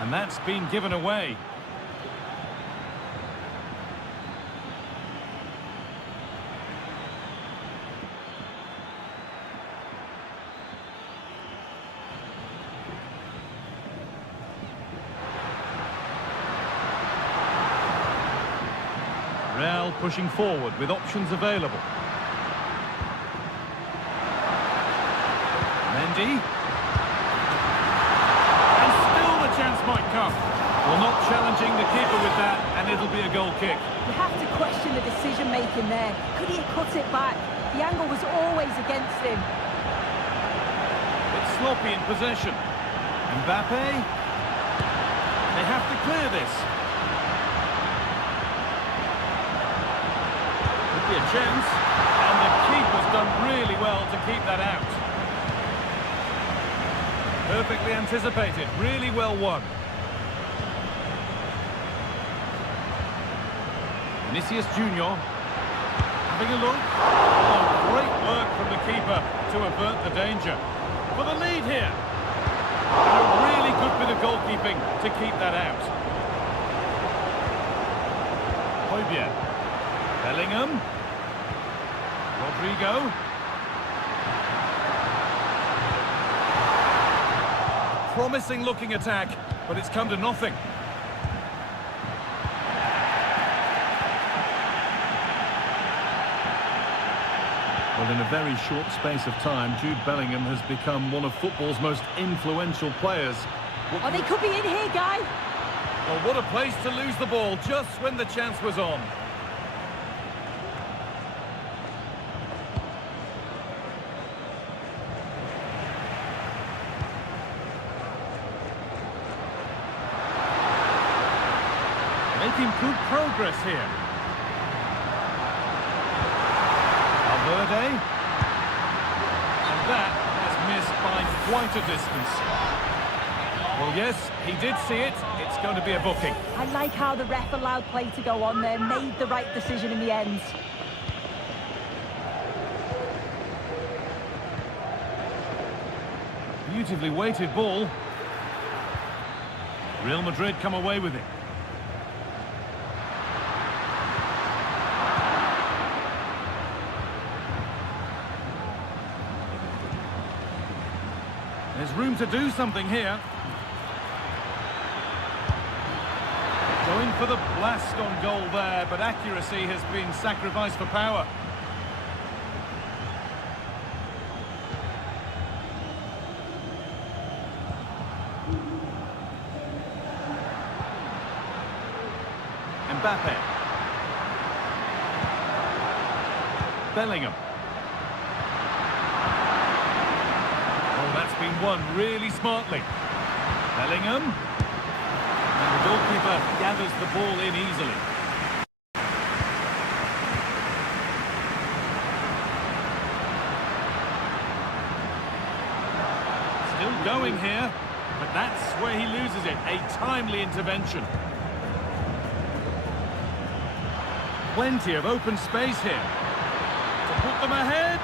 And that's been given away. Real pushing forward with options available. Brady. And still the chance might come. Well, not challenging the keeper with that, and it'll be a goal kick. You have to question the decision-making there. Could he have cut it back? The angle was always against him. It's sloppy in possession. Mbappe. They have to clear this. Could be a chance. And the keeper's done really well to keep that out. Perfectly anticipated. Really well won. Vinicius Junior. Having a look. Oh, great work from the keeper to avert the danger. For the lead here. And a really good bit of goalkeeping to keep that out. Højbjerg. Bellingham. Rodrigo. Promising looking attack, but it's come to nothing. Well, in a very short space of time, Jude Bellingham has become one of football's most influential players. Oh, they could be in here, Guy. Well, what a place to lose the ball just when the chance was on. Making good progress here. Valverde. And that has missed by quite a distance. Well, yes, he did see it. It's going to be a booking. I like how the ref allowed play to go on there, made the right decision in the end. Beautifully weighted ball. Real Madrid come away with it. There's room to do something here. Going for the blast on goal there, but accuracy has been sacrificed for power. Mbappe. Bellingham. Oh, that's been won really smartly. Bellingham. And the goalkeeper gathers the ball in easily. Still going here, but that's where he loses it. A timely intervention. Plenty of open space here to put them ahead,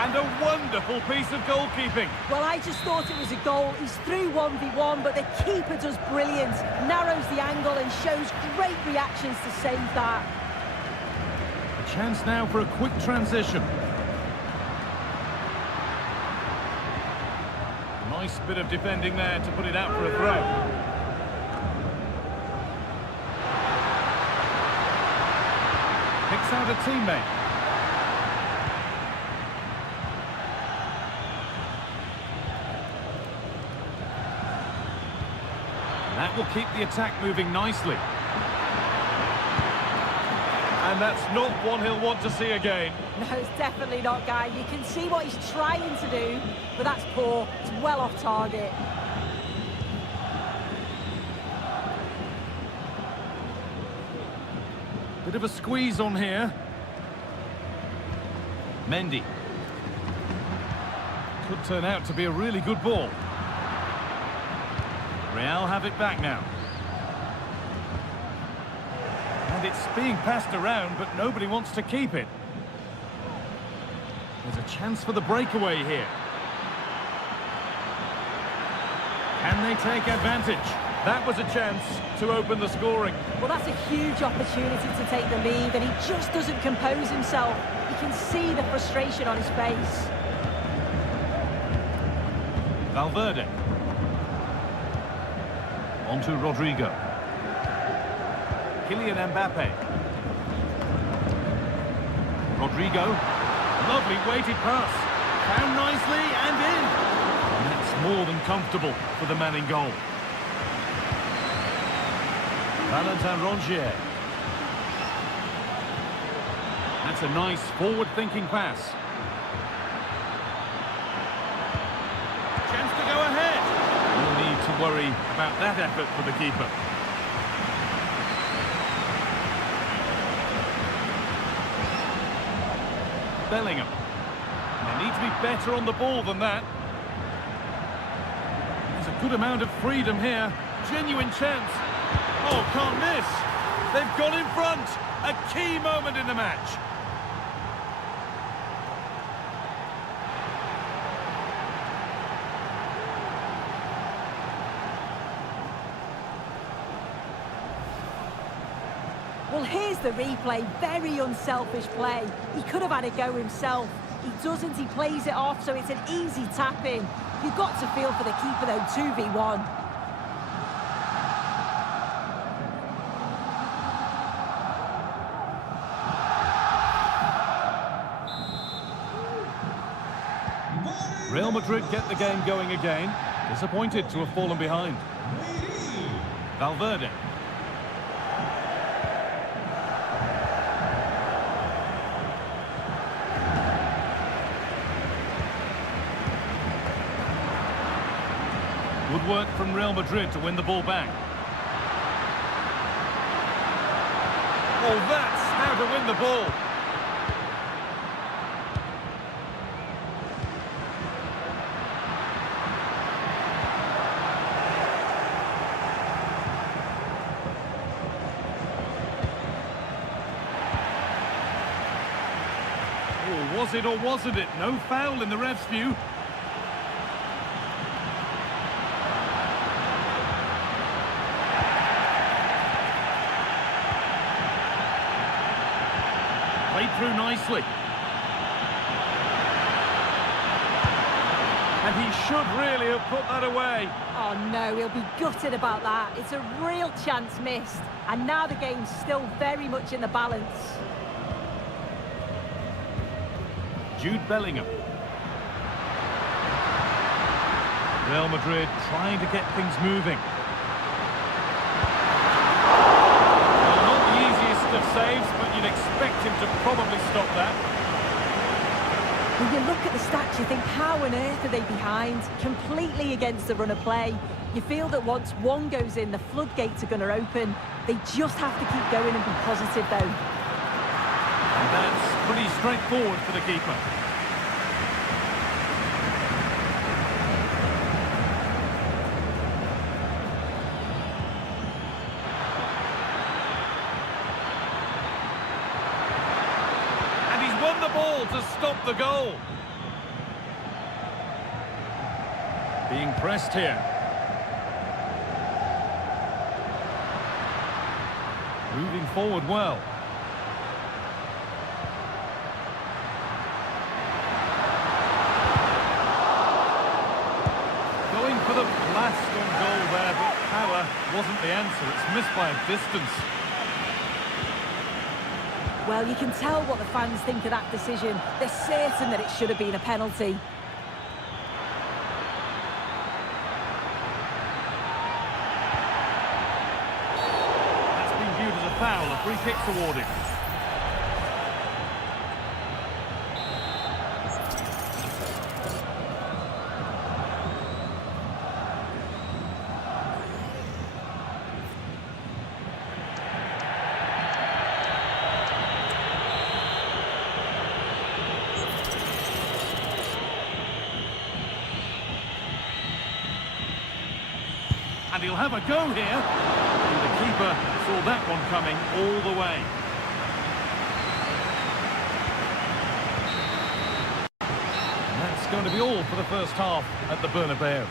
and a wonderful piece of goalkeeping. Well, I just thought it was a goal. He's through 1v1, but the keeper does brilliant, narrows the angle and shows great reactions to save that. A chance now for a quick transition. Nice bit of defending there to put it out for a throw. Picks out a teammate. That will keep the attack moving nicely. And that's not one he'll want to see again. No, it's definitely not, Guy. You can see what he's trying to do, but that's poor. It's well off target. Bit of a squeeze on here. Mendy. Could turn out to be a really good ball. Real have it back now. And it's being passed around, but nobody wants to keep it. There's a chance for the breakaway here. Can they take advantage? That was a chance to open the scoring. Well, that's a huge opportunity to take the lead, and he just doesn't compose himself. You can see the frustration on his face. Valverde. On to Rodrigo. Kylian Mbappe. Rodrigo. Lovely weighted pass. Found nicely and in. more than comfortable for the man in goal. Valentin Rongier. That's a nice forward-thinking pass. Chance to go ahead. No need to worry about that effort for the keeper. Bellingham. They need to be better on the ball than that. There's a good amount of freedom here. Genuine chance. Oh, can't miss. They've gone in front. A key moment in the match. Well, here's the replay. Very unselfish play. He could have had a go himself. He doesn't. He plays it off, so it's an easy tap-in. You've got to feel for the keeper, though, 2v1. Real Madrid get the game going again. Disappointed to have fallen behind. Valverde. Good work from Real Madrid to win the ball back. Oh, that's how to win the ball. Oh, was it or wasn't it? No foul in the ref's view. Played through nicely. And he should really have put that away. Oh no, he'll be gutted about that. It's a real chance missed. And now the game's still very much in the balance. Jude Bellingham. Real Madrid trying to get things moving. Well, not the easiest of saves, but you'd expect him to probably stop that. When you look at the stats, you think, how on earth are they behind? Completely against the run of play. You feel that once one goes in, the floodgates are going to open. They just have to keep going and be positive, though. And that's pretty straightforward for the keeper. And he's won the ball to stop the goal. Being pressed here. Moving forward well. Going for the blast on goal there, but power wasn't the answer. It's missed by a distance. Well, you can tell what the fans think of that decision. They're certain that it should have been a penalty. That's been viewed as a foul. A free kick's awarded. And he'll have a go here. And the keeper saw that one coming all the way. And that's going to be all for the first half at the Bernabeu.